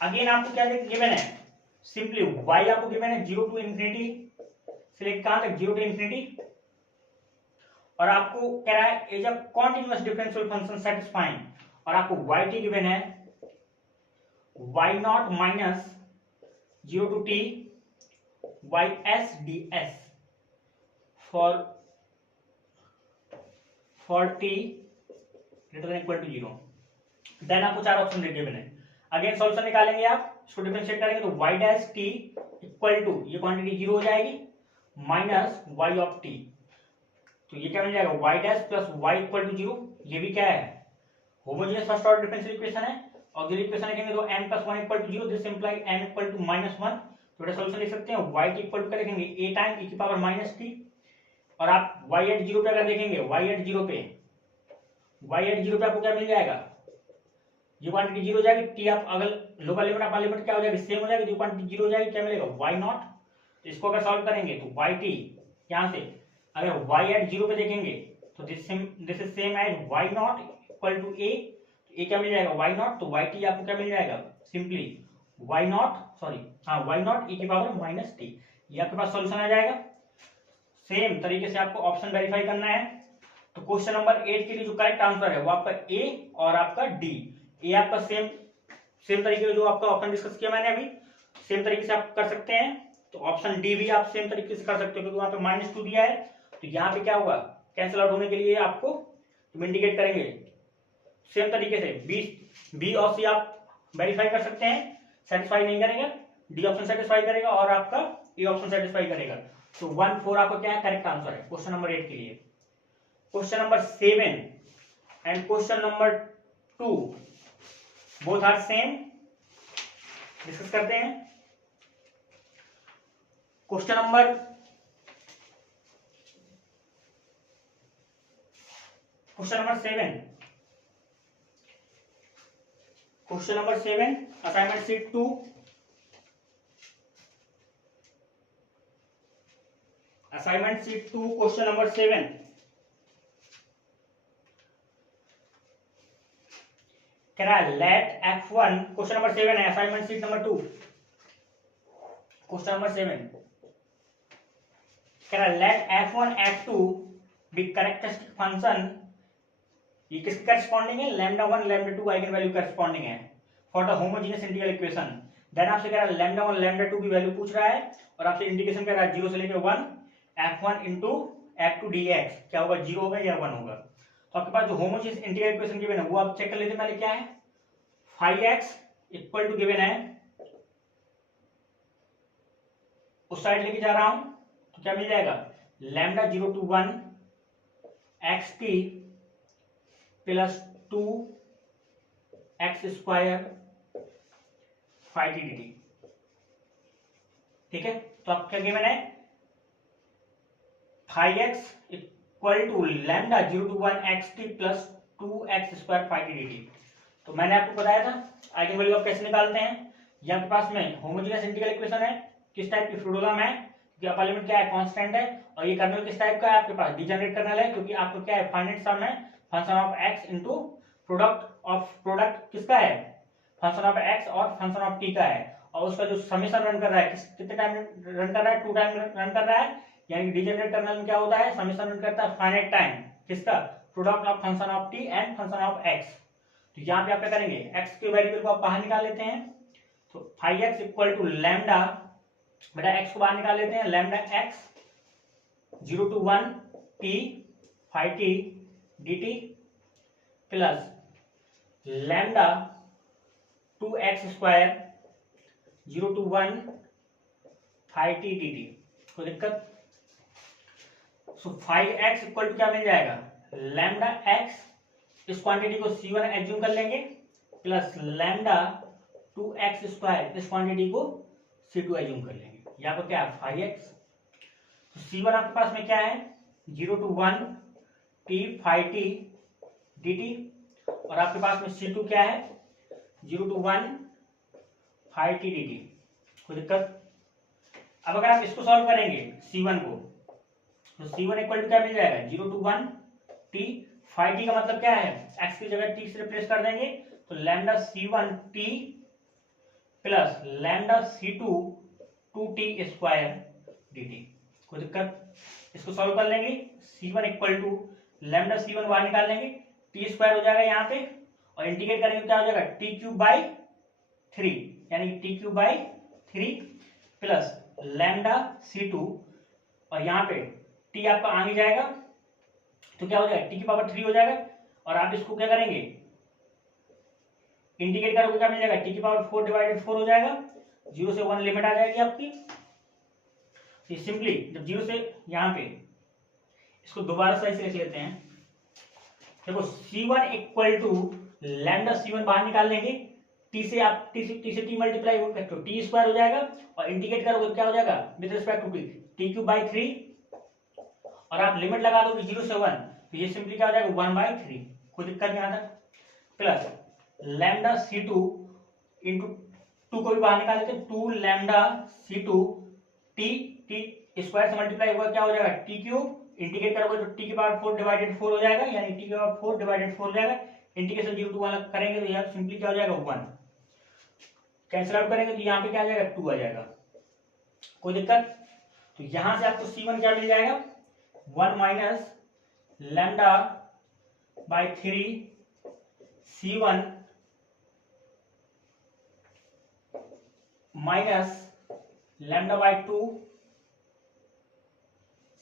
अगेन आपको क्या गिवन है, सिंपली y आपको गिवन है 0 टू इंफिनिटी से लेकर कहां तक 0 टू इंफिनिटी, और आपको कह रहा है as a continuous differential function satisfying, और आपको y गिवन है y not minus 0 to t y s ds for t greater than equal to 0, then आपको 4 ऑप्शन गिवन है। अगेन सॉल्यूशन निकालेंगे आप, इसको डिफरेंशिएट करेंगे तो y dash t equal to ये क्वांटिटी 0 हो जाएगी माइनस y ऑफ t, तो ये क्या मिल जाएगा y dash plus y equal to 0, ये भी क्या है homogeneous first order differential equation है, ऑक्सिलरी इक्वेशन लिखेंगे तो m plus 1 equal to 0, this imply m equal to minus 1, तो बेटा सॉल्यूशन लिख सकते हैं y t इक्वल टू क्या लिखेंगे a टाइम e की पावर माइनस t, और आप y एट 0 पे अगर देखेंगे y एट 0 पे आपको क्या मिल जाएगा, ये क्वांटिटी 0 हो जाएगी, t आप अगर लोअर लिमिट अपर लिमिट क्या हो जाएगी सेम हो जाएगी, तो क्वांटिटी 0 हो जाएगी, क्या मिलेगा y नॉट, तो इसको अगर सॉल्व करेंगे तो y t यहां से अगर y एट 0 पे देखेंगे तो this is same as y not equal to a, तो a क्या मिल जाएगा y नॉट, तो y t आपको क्या मिल जाएगा simply y not y not e की पावर माइनस टी, ये आपके पास सॉल्यूशन आ जाएगा। सेम तरीके से आपको ऑप्शन वेरीफाई करना है। तो क्वेश्चन नंबर 8 के लिए जो करेक्ट आंसर है वो आपका ए और आपका डी। ए आपका सेम तरीके से जो आपका ऑप्शन डिस्कस किया मैंने अभी, सेम तरीके से आप कर सकते हैं। तो ऑप्शन डी भी आप सेम तरीके से कर सकते हो, क्योंकि वहां पे -2 दिया है। तो यहाँ पे क्या होगा, कैंसिल आउट होने के लिए आपको तुम इंडिकेट करेंगे सेम तरीके से। बी और सी आप वेरीफाई कर सकते हैं, सेटिस्फाई नहीं करेगा, डी ऑप्शन सेटिस्फाई करेगा और आपका ए ऑप्शन सेटिस्फाई करेगा। तो 1 4 आपका क्या है, करेक्ट आंसर है क्वेश्चन नंबर 8 के लिए। Question number 7 and question number 2 both are same, discuss करते हैं। Question number seven assignment sheet 2। Assignment sheet 2 question number 7। कह रहा है लेट f1, क्वेश्चन नंबर 7 है, assignment sheet number 2 question number 7। कह रहा है late f1 f2 B characteristic function, ये किसके करस्पॉन्डिंग है, λ1 λ2 आइगन वैल्यू करस्पॉन्डिंग है for the homogeneous integral equation. Then आपसे कह रहा है λ1 λ2 की वैल्यू पूछ रहा है और आपसे इंटीग्रेशन कर रहा है 0 से लेकर 1 f1 इंटू f2 dx, क्या होगा, 0 होगा या 1 होगा। तो आपके पास जो होमोजेनियस इंटीग्रल इक्वेशन गिवन है वो आप चेक कर लेते हैं पहले। क्या है, 5x इक्वल टू गिवन है, उस साइड लेके जा रहा हूं तो क्या मिल जाएगा, λ 0 to 1 xt plus 2 x square 5t dt। ठीक है, तो आप क्या गिवन है, 5x equal to λ 0 to 1 xt plus 2x square 5t dt। तो मैंने आपको बताया था आइगन वैल्यू आप कैसे निकालते हैं। ये आपके पास में होमोजेनियस इंटीग्रल इक्वेशन है, किस टाइप की, फ्रूडोलम है, क्योंकि अपर लिमिट क्या है, कांस्टेंट है। और ये कर्नल किस टाइप का है आपके पास, डिजेनरेट कर्नल है, क्योंकि आपको क्या है, फाइनाइट सम है, function of x into product किसका है, फंक्शन ऑफ x और फंक्शन ऑफ t का है। और उसका जो समेशन रन कर रहा है, कितने टाइम रन कर रहा है, 2 टाइम रन कर रहा है। यानी डिजेनरेट कर्नल में क्या होता है, समेशन रन करता है फाइनाइट टाइम, किसका, product of function of t and function of x। तो यहाँ पे आप क्या करेंगे, x के वेरिएबल को आप बाहर निकाल लेते हैं। तो 5x इक्वल टू लैम्डा, बेटा x को बाहर निकाल लेते हैं, lambda x 0 to 1 t 5t dt plus lambda 2x square 0 to 1 5t dt। कोई दिक्कत। सो 5x इक्वल टू क्या मिल जाएगा, लैम्डा x, इस क्वांटिटी को c1 एज्यूम कर लेंगे, प्लस लैम्डा 2x स्क्वायर, इस क्वांटिटी को c2 एज्यूम कर लेंगे। यहाँ पर क्या है, 5x। तो c1 आपके पास में क्या है, 0 to 1 t 5t dt, और आपके पास में c2 क्या है, 0 to 1 5t dt। कोई दिक्कत। अब अगर आप इसको सॉल्व करेंगे c1 को, तो c1 इक्वल टू क्या मिल जाएगा, 0 to 1 t 5t का मतलब क्या है, x की जगह t से रिप्लेस कर देंगे, तो lambda c1 t plus lambda c2 2t square dt। कोई दिक्कत। इसको सॉल्व कर लेंगे, c1 equal to lambda c1 बाहर निकाल लेंगे, t स्क्वायर हो जाएगा यहाँ पे, और इंटीग्रेट करेंगे क्या हो जाएगा, t3/3, यानी t3/3 प्लस लैम्डा c2, और यहाँ पे t आपका आगे जाएगा तो क्या हो जाएगा, t की पावर 3 हो जाएगा। और आप इसको क्या करेंगे, इंटीग्रेट करोगे, क्या मिल जाएगा, t की पावर 4/4 हो जाएगा, 0 से 1 लिमिट आ जाएगी आपकी। तो सिंपली जब 0 से यहाँ पे, इसको दोबारा सही से लिख लेते हैं। देखो c1 equal to lambda c1 बाहर निकाल लेंगे, t से आप t से t मल्टीप्लाई हो तो t स्क्वायर हो जाएगा, और इंटीग्रेट करोगे क्या हो जाएगा, विद रिस्पेक्ट टू t3/3, और आप लिमिट लगा दोगे 0 से 1, तो ये सिंपली क्या हो जाएगा, 1/3। कोई दिक्कत नहीं आता। प्लस लैम्डा c2 इंटू 2 को भी बाहर निकाल लेते, 2 लैम्डा c2 t स्क्वायर से मल्टीप्लाई होगा, क्या हो जाएगा, t3, इंटीग्रेट करोगे तो t की पावर 4/4 हो जाएगा, यानी t की पावर 4/4 हो जाएगा। इंटीग्रेशन 0 to 1 करेंगे तो यह सिंपली क्या हो जाएगा, 1। कैंसिल आउट करेंगे तो यहाँ पे क्या आ जाएगा 2 आ जाएगा, कोई दिक्कत। तो यहां से आपको C1 क्या मिल जाएगा 1 minus lambda by 3 C1 minus lambda by 2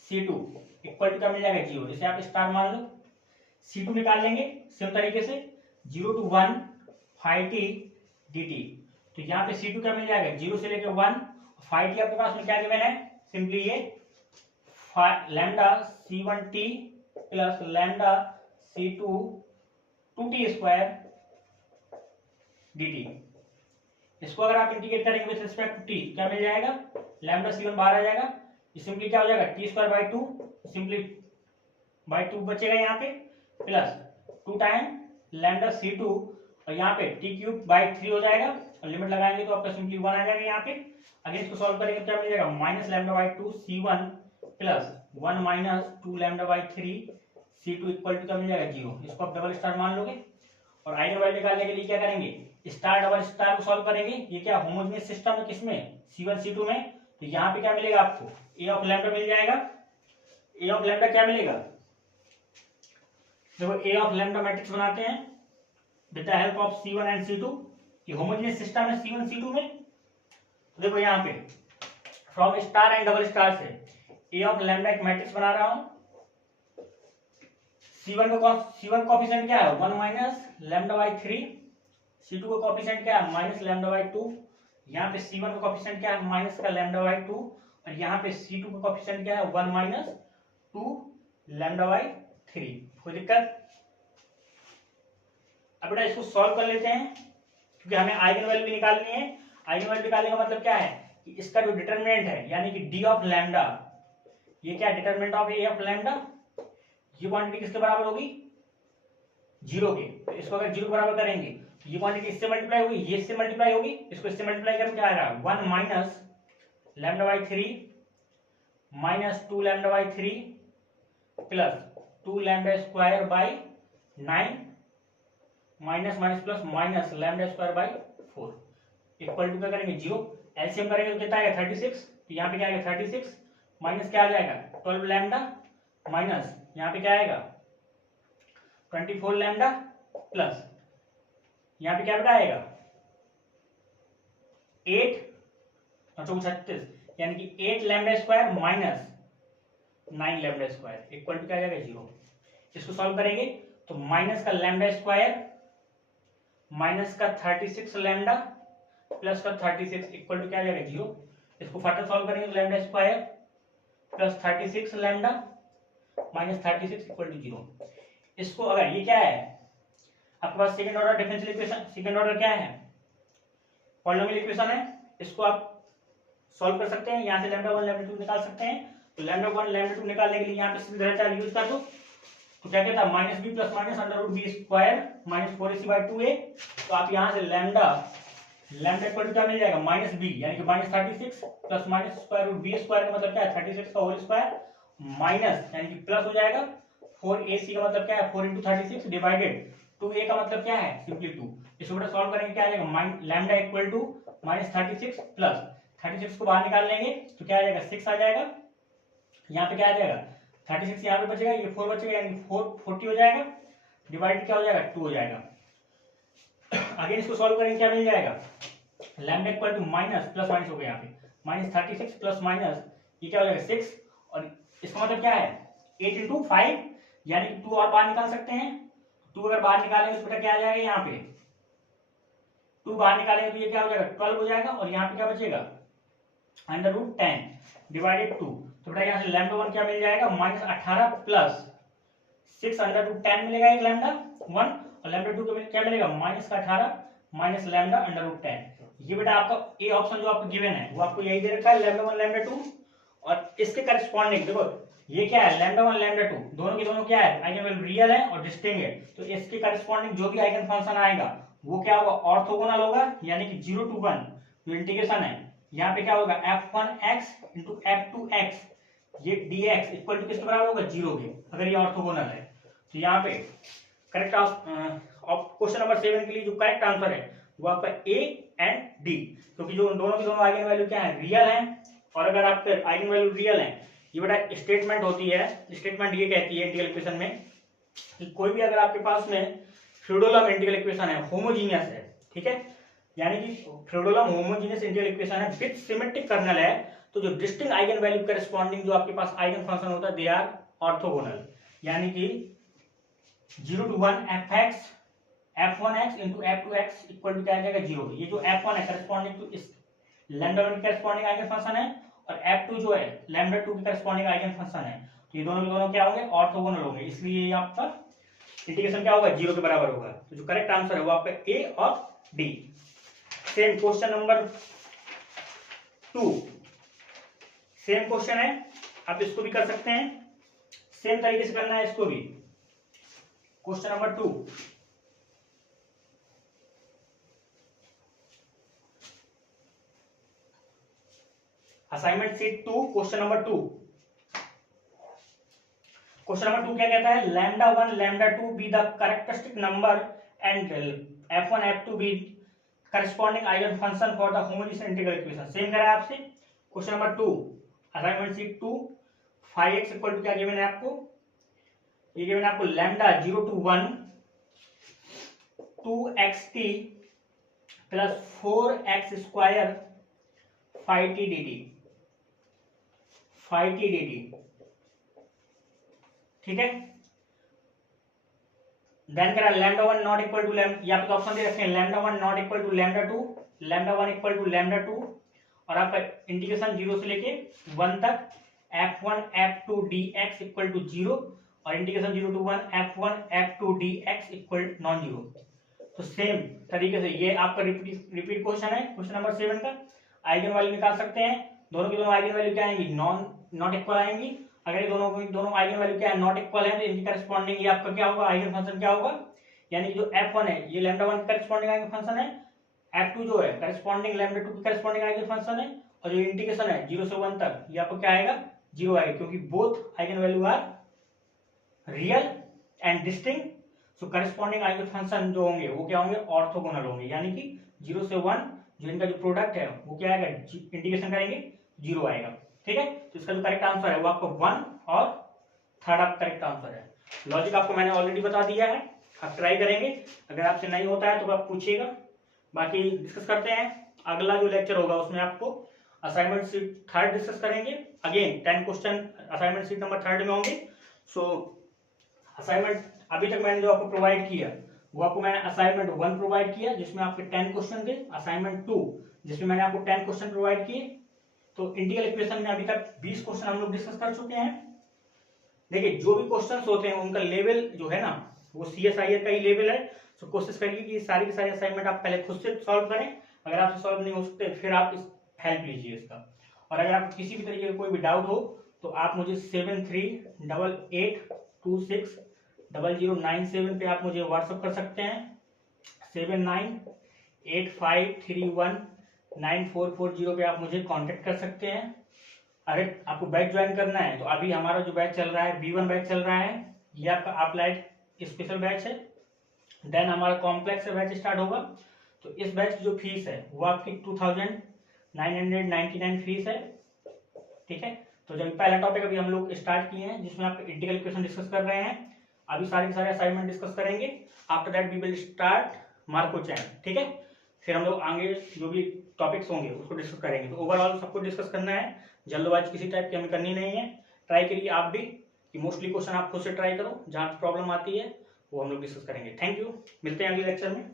C2 equal to क्या मिल जाएगा 0। इसे आप स्टार मान लो। C2 निकाल लेंगे सेम तरीके से 0 to 1 phi t dt। तो यहाँ पे C2 क्या मिल जाएगा 0 से लेकर 1, phi t आपके पास में क्या गिवन है सिंपली ये lambda C1t plus lambda C2 2t square dt। इसको अगर आप इंटीग्रेट करेंगे विद रिस्पेक्ट टू t क्या मिल जाएगा लैम्डा C1 बाहर आ जाएगा, ये सिंपली क्या हो जाएगा t square by 2, simply by 2 बचेगा यहाँ पे प्लस 2 टाइम लैम्डा C2 और यहाँ पे t क्यूब बाई 3 हो जाएगा और लिमिट लगाएंगे तो आपका सिंपली 1 आ जाएगा यहाँ पे। अगेन इसको सॉल्व करेंगे क्या मिल जाएगा minus lambda by 2 C1 plus 1 minus 2 lambda by 3 C2 equal to क्या मिल जाएगा 0। इसको आप डबल स्टार मान लोगे और आइगन वैल्यू निकालने के लिए क्या करेंगे स्टार डबल स्टार को सॉल्व करेंगे। ये क्या होमोजेनियस सिस्टम है किसमें C1 C2 में, तो यहाँ पे क्या मिलेगा आपको a ऑफ लैम्डा मिल जाएगा। a ऑफ लैम्डा क्या मिलेगा देखो a ऑफ लैम्डा मैट्रिक्स बनाते हैं with the help of C1 and C2। ये होमोजेनियस सिस्टम है C1 C2 में। तो देखो यहाँ पे from star and double star से a ऑफ लैम्डा एक मैट्रिक्स बना रहा हूं। C1 कोफिशिएंट क्या है 1 माइनस लैम्डा बाई 3, C2 का कोफिशिएंट क्या है माइनस लैम्डा बाई 2, यहाँ पे C1 का कोफिशिएंट क्या है माइनस का लैम्डा बाई 2 और यहाँ पे C2 का कोफिशिएंट क्या है 1 माइनस 2 लैम्डा बाई 3। कोई दिक्कत। अब बेटा इसको सॉल्व कर लेते हैं क्योंकि हमें आइगन वैल्यू भी निकालनी है। आइगन वैल्यू निकालने का मतलब क्या है कि इसका जो डिटरमिनेंट है यानी कि d ऑफ लैम्डा, ये क्या determinant of a of lambda, ये क्वांटिटी किसके बराबर होगी 0 के। तो इसको अगर 0 के बराबर करेंगे ये क्वांटिटी इससे मल्टीप्लाई होगी, ये इससे मल्टीप्लाई होगी, इसको इससे मल्टीप्लाई करें क्या आ रहा है 1 minus lambda by 3 minus 2 lambda by 3 plus 2 lambda square by 9 minus minus plus minus lambda square by 4 equal to क्या करेंगे 0। एलसीएम करेंगे तो कितना आएगा 36। तो यहाँ पे क्या आएगा 36 माइनस क्या आ जाएगा 12 लैम्डा माइनस यहाँ पे क्या आएगा 24 लैम्डा प्लस यहाँ पे क्या बेटा आएगा 8 और 36 यानी कि 8 lambda square minus 9 lambda square equal to क्या आ जाएगा 0। इसको सॉल्व करेंगे तो माइनस का लैम्डा स्क्वायर माइनस का 36 लैम्डा प्लस का 36 इक्वल टू क्या आ जाएगा 0। इसको फटाफट सॉल्व करेंगे तो lambda square plus 36 lambda minus 36 equal to 0। इसको अगर ये क्या है आपके पास second order differential equation, second order क्या है पॉलिनोमियल इक्वेशन है, इसको आप सॉल्व कर सकते हैं। यहाँ से लैम्डा 1 लैम्डा 2 निकाल सकते हैं। तो लैम्डा 1 लैम्डा 2 निकालने के लिए यहाँ पे सीधा चाल यूज कर दो तो क्या कहता है minus b plus minus under root b square minus 4ac by 2a। तो आप यहाँ से लैम्डा इक्वल टू क्या मिल जाएगा माइनस बी यानी कि minus 36 plus minus square root b square का मतलब क्या है 36 का होल स्क्वायर माइनस यानी कि प्लस हो जाएगा 4ac का मतलब क्या है 4 इंटू 36 डिवाइडेड 2a का मतलब क्या है सिंपली 2। इसको बेटा सॉल्व करेंगे क्या आ जाएगा lambda equal to minus 36 plus 36 को बाहर निकाल लेंगे तो क्या आ जाएगा 6 आ जाएगा। यहाँ पे क्या आ जाएगा 36 यहाँ पे बचेगा, ये 4 बचेगा यानी 40 हो जाएगा डिवाइड क्या हो जाएगा 2 हो जाएगा। अगेन इसको सॉल्व करेंगे क्या मिल जाएगा lambda equal to minus plus minus हो गया यहाँ पे माइनस 36 प्लस माइनस ये क्या हो जाएगा 6 और इसका मतलब क्या है 8 इंटू 5 यानी कि 2 और बाहर निकाल सकते हैं। 2 अगर बाहर निकालेंगे तो बेटा क्या आ जाएगा यहाँ पे 2 बाहर निकालेंगे तो ये क्या हो जाएगा 12 हो जाएगा और यहाँ पे क्या बचेगा अंडर रूट 10 डिवाइडेड 2। तो बेटा यहाँ से लैम्डा 1 क्या मिल जाएगा माइनस 18 प्लस 6 अंडर रूट 10 मिलेगा एक लैम्डा 1 और लैम्डा 2 को क्या मिलेगा माइनस का 18 माइनस लैम्डा अंडर रूट 10। ये बेटा आपका ए ऑप्शन जो आपको गिवन है वो आपको यही दे रखा है लैम्डा 1 लैम्डा 2 और इसके करस्पॉन्डिंग देखो ये क्या है लैम्डा 1 लैम्डा 2 दोनों के दोनों क्या है आइगन वैल्यू रियल है और डिस्टिंक्ट है। तो इसके करस्पॉन्डिंग जो भी आइगन फंक्शन आएगा वो क्या होगा ऑर्थोगोनल होगा यानी कि 0 to 1 जो इंटीग्रेशन है यहाँ पे क्या होगा f1x इंटू f2x ये dx इक्वल टू किसके बराबर होगा 0 के अगर ये ऑर्थोगोनल है। तो यहाँ पे करेक्ट क्वेश्चन नंबर 7 के लिए जो करेक्ट आंसर है वो आपका ए एंड डी, क्योंकि जो दोनों की दोनों आइगन वैल्यू क्या है, रियल हैं। और अगर आपके आइगन वैल्यू रियल है, ये बेटा स्टेटमेंट होती है, स्टेटमेंट ये कहती है इंटीग्रल इक्वेशन में कि कोई भी अगर आपके पास में फ्यूडोलम इंटीग्रल इक्वेशन है, होमोजीनियस है, ठीक है, यानी कि फ्यूडोलम होमोजीनियस इंटीग्रल इक्वेशन है विद सिमेट्रिक कर्नल है, तो जो डिस्टिंक्ट आइगन वैल्यू करस्पॉन्डिंग जो आपके पास आइगन फंक्शन होता है, दे आर ऑर्थोगोनल, यानी कि 0 to 1 fx f1x into f2x equal to क्या आ जाएगा 0। ये जो f1 है करस्पॉन्डिंग टू इस लैम्डा 1 के करस्पॉन्डिंग आइगन फंक्शन है, और f2 जो है लैम्डा 2 के करस्पॉन्डिंग आइगन फंक्शन है, तो ये दोनों के दोनों क्या होंगे, ऑर्थोगोनल होंगे, इसलिए ये आपका इंटीग्रेशन क्या होगा, 0 के बराबर होगा। तो जो करेक्ट आंसर है वो आपका ए और D. Same question number 2, same question है, आप इसको भी कर सकते हैं, सेम तरीके से करना है इसको भी। Question number 2, assignment sheet 2, question number 2। Question number 2 क्या कहता है, lambda 1 lambda 2 be the characteristic number and f1 f2 be corresponding eigen function for the homogeneous integral equation. Same करा है आपसे। Question number 2, assignment sheet 2, 5x equal to क्या given है आपको, ये गिवन है आपको lambda 0 to 1 2xt plus 4x square 5t dt, 5t dt, ठीक है। देन करा लैम्डा 1 नॉट इक्वल टू यहाँ पे ऑप्शन दे रखे हैं, lambda 1 not equal to lambda 2, lambda 1 equal to lambda 2, और आपका इंटीग्रेशन 0 से लेके 1 तक f1 f2 dx equal to 0, और integration 0 to 1 f1 f2 dx equal non zero. तो सेम तरीके से ये आपका रिपीट क्वेश्चन है। क्वेश्चन नंबर 7 का आइगन वैल्यू निकाल सकते हैं, दोनों की दोनों आइगन वैल्यू क्या आएंगी, नॉट इक्वल आएंगी। अगर ये दोनों आइगन वैल्यू क्या है, नॉट इक्वल है, तो इनकी करस्पॉन्डिंग ये आपका क्या होगा, आइगन फंक्शन क्या होगा, यानी कि जो f1 है ये लैम्डा 1 का करस्पॉन्डिंग आइगन फंक्शन है, f2 जो है करस्पॉन्डिंग लैम्डा 2 की करस्पॉन्डिंग आइगन फंक्शन है, और जो इंटीग्रेशन है 0 से 1 तक ये आपको क्या आएगा, 0 आएगा, क्योंकि both eigen value are real and distinct. So corresponding eigen function जो होंगे वो क्या होंगे, ऑर्थोगोनल होंगे, यानी कि 0 से 1 जो इनका जो प्रोडक्ट है वो क्या आएगा, इंटीग्रेशन करेंगे 0 आएगा, ठीक है। तो इसका जो करेक्ट आंसर है वो आपको 1 और थर्ड आपका करेक्ट आंसर है। लॉजिक आपको मैंने ऑलरेडी बता दिया है, आप ट्राई करेंगे, अगर आपसे नहीं होता है तो आप पूछिएगा। बाकी डिस्कस करते हैं, अगला जो लेक्चर होगा उसमें आपको असाइनमेंट सीट 3 डिस्कस करेंगे। Again 10 question assignment seat number 3 में होंगे। सो असाइनमेंट अभी तक मैंने जो आपको प्रोवाइड किया वो आपको मैंने असाइनमेंट 1 प्रोवाइड किया जिसमें आपके 10 क्वेश्चन थे, असाइनमेंट 2 जिसमें मैंने आपको 10 क्वेश्चन प्रोवाइड किए। तो इंटीग्रल इक्वेशन में अभी तक 20 क्वेश्चन हम लोग डिस्कस कर चुके हैं। देखिए जो भी क्वेश्चंस होते हैं उनका लेवल जो है ना वो CSIR का ही लेवल है। तो कोशिश करिए कि सारी की सारी असाइनमेंट आप पहले खुद से सॉल्व करें, अगर आपसे सॉल्व नहीं हो सकते फिर आप इस हेल्प लीजिए इसका। और अगर आपको किसी भी तरीके का कोई भी डाउट हो तो आप मुझे 7388260097 पे आप मुझे व्हाट्सअप कर सकते हैं, 7985319440 पे आप मुझे कांटेक्ट कर सकते हैं। अगर आपको बैच ज्वाइन करना है तो अभी हमारा जो बैच चल रहा है B1 बैच चल रहा है, ये आपका अप्लाइड स्पेशल बैच है। देन हमारा कॉम्प्लेक्स बैच स्टार्ट होगा। तो इस बैच की जो फीस है वो आपकी 2999 फीस है, ठीक है। तो जब पहला टॉपिक अभी हम लोग स्टार्ट किए हैं जिसमें आप इंटीग्रल इक्वेशन डिस्कस कर रहे हैं, अभी सारे के सारे असाइनमेंट डिस्कस करेंगे। After that we will start Markov chain, ठीक है। फिर हम लोग आगे जो भी टॉपिक्स होंगे उसको डिस्कस करेंगे। तो ओवरऑल सबको डिस्कस करना है, जल्दबाजी किसी टाइप की हमें करनी नहीं है। ट्राई करिए आप भी कि मोस्टली क्वेश्चन आप खुद से ट्राई करो, जहाँ प्रॉब्लम आती है वो हम लोग डिस्कस करेंगे। थैंक यू, मिलते हैं अगले लेक्चर में।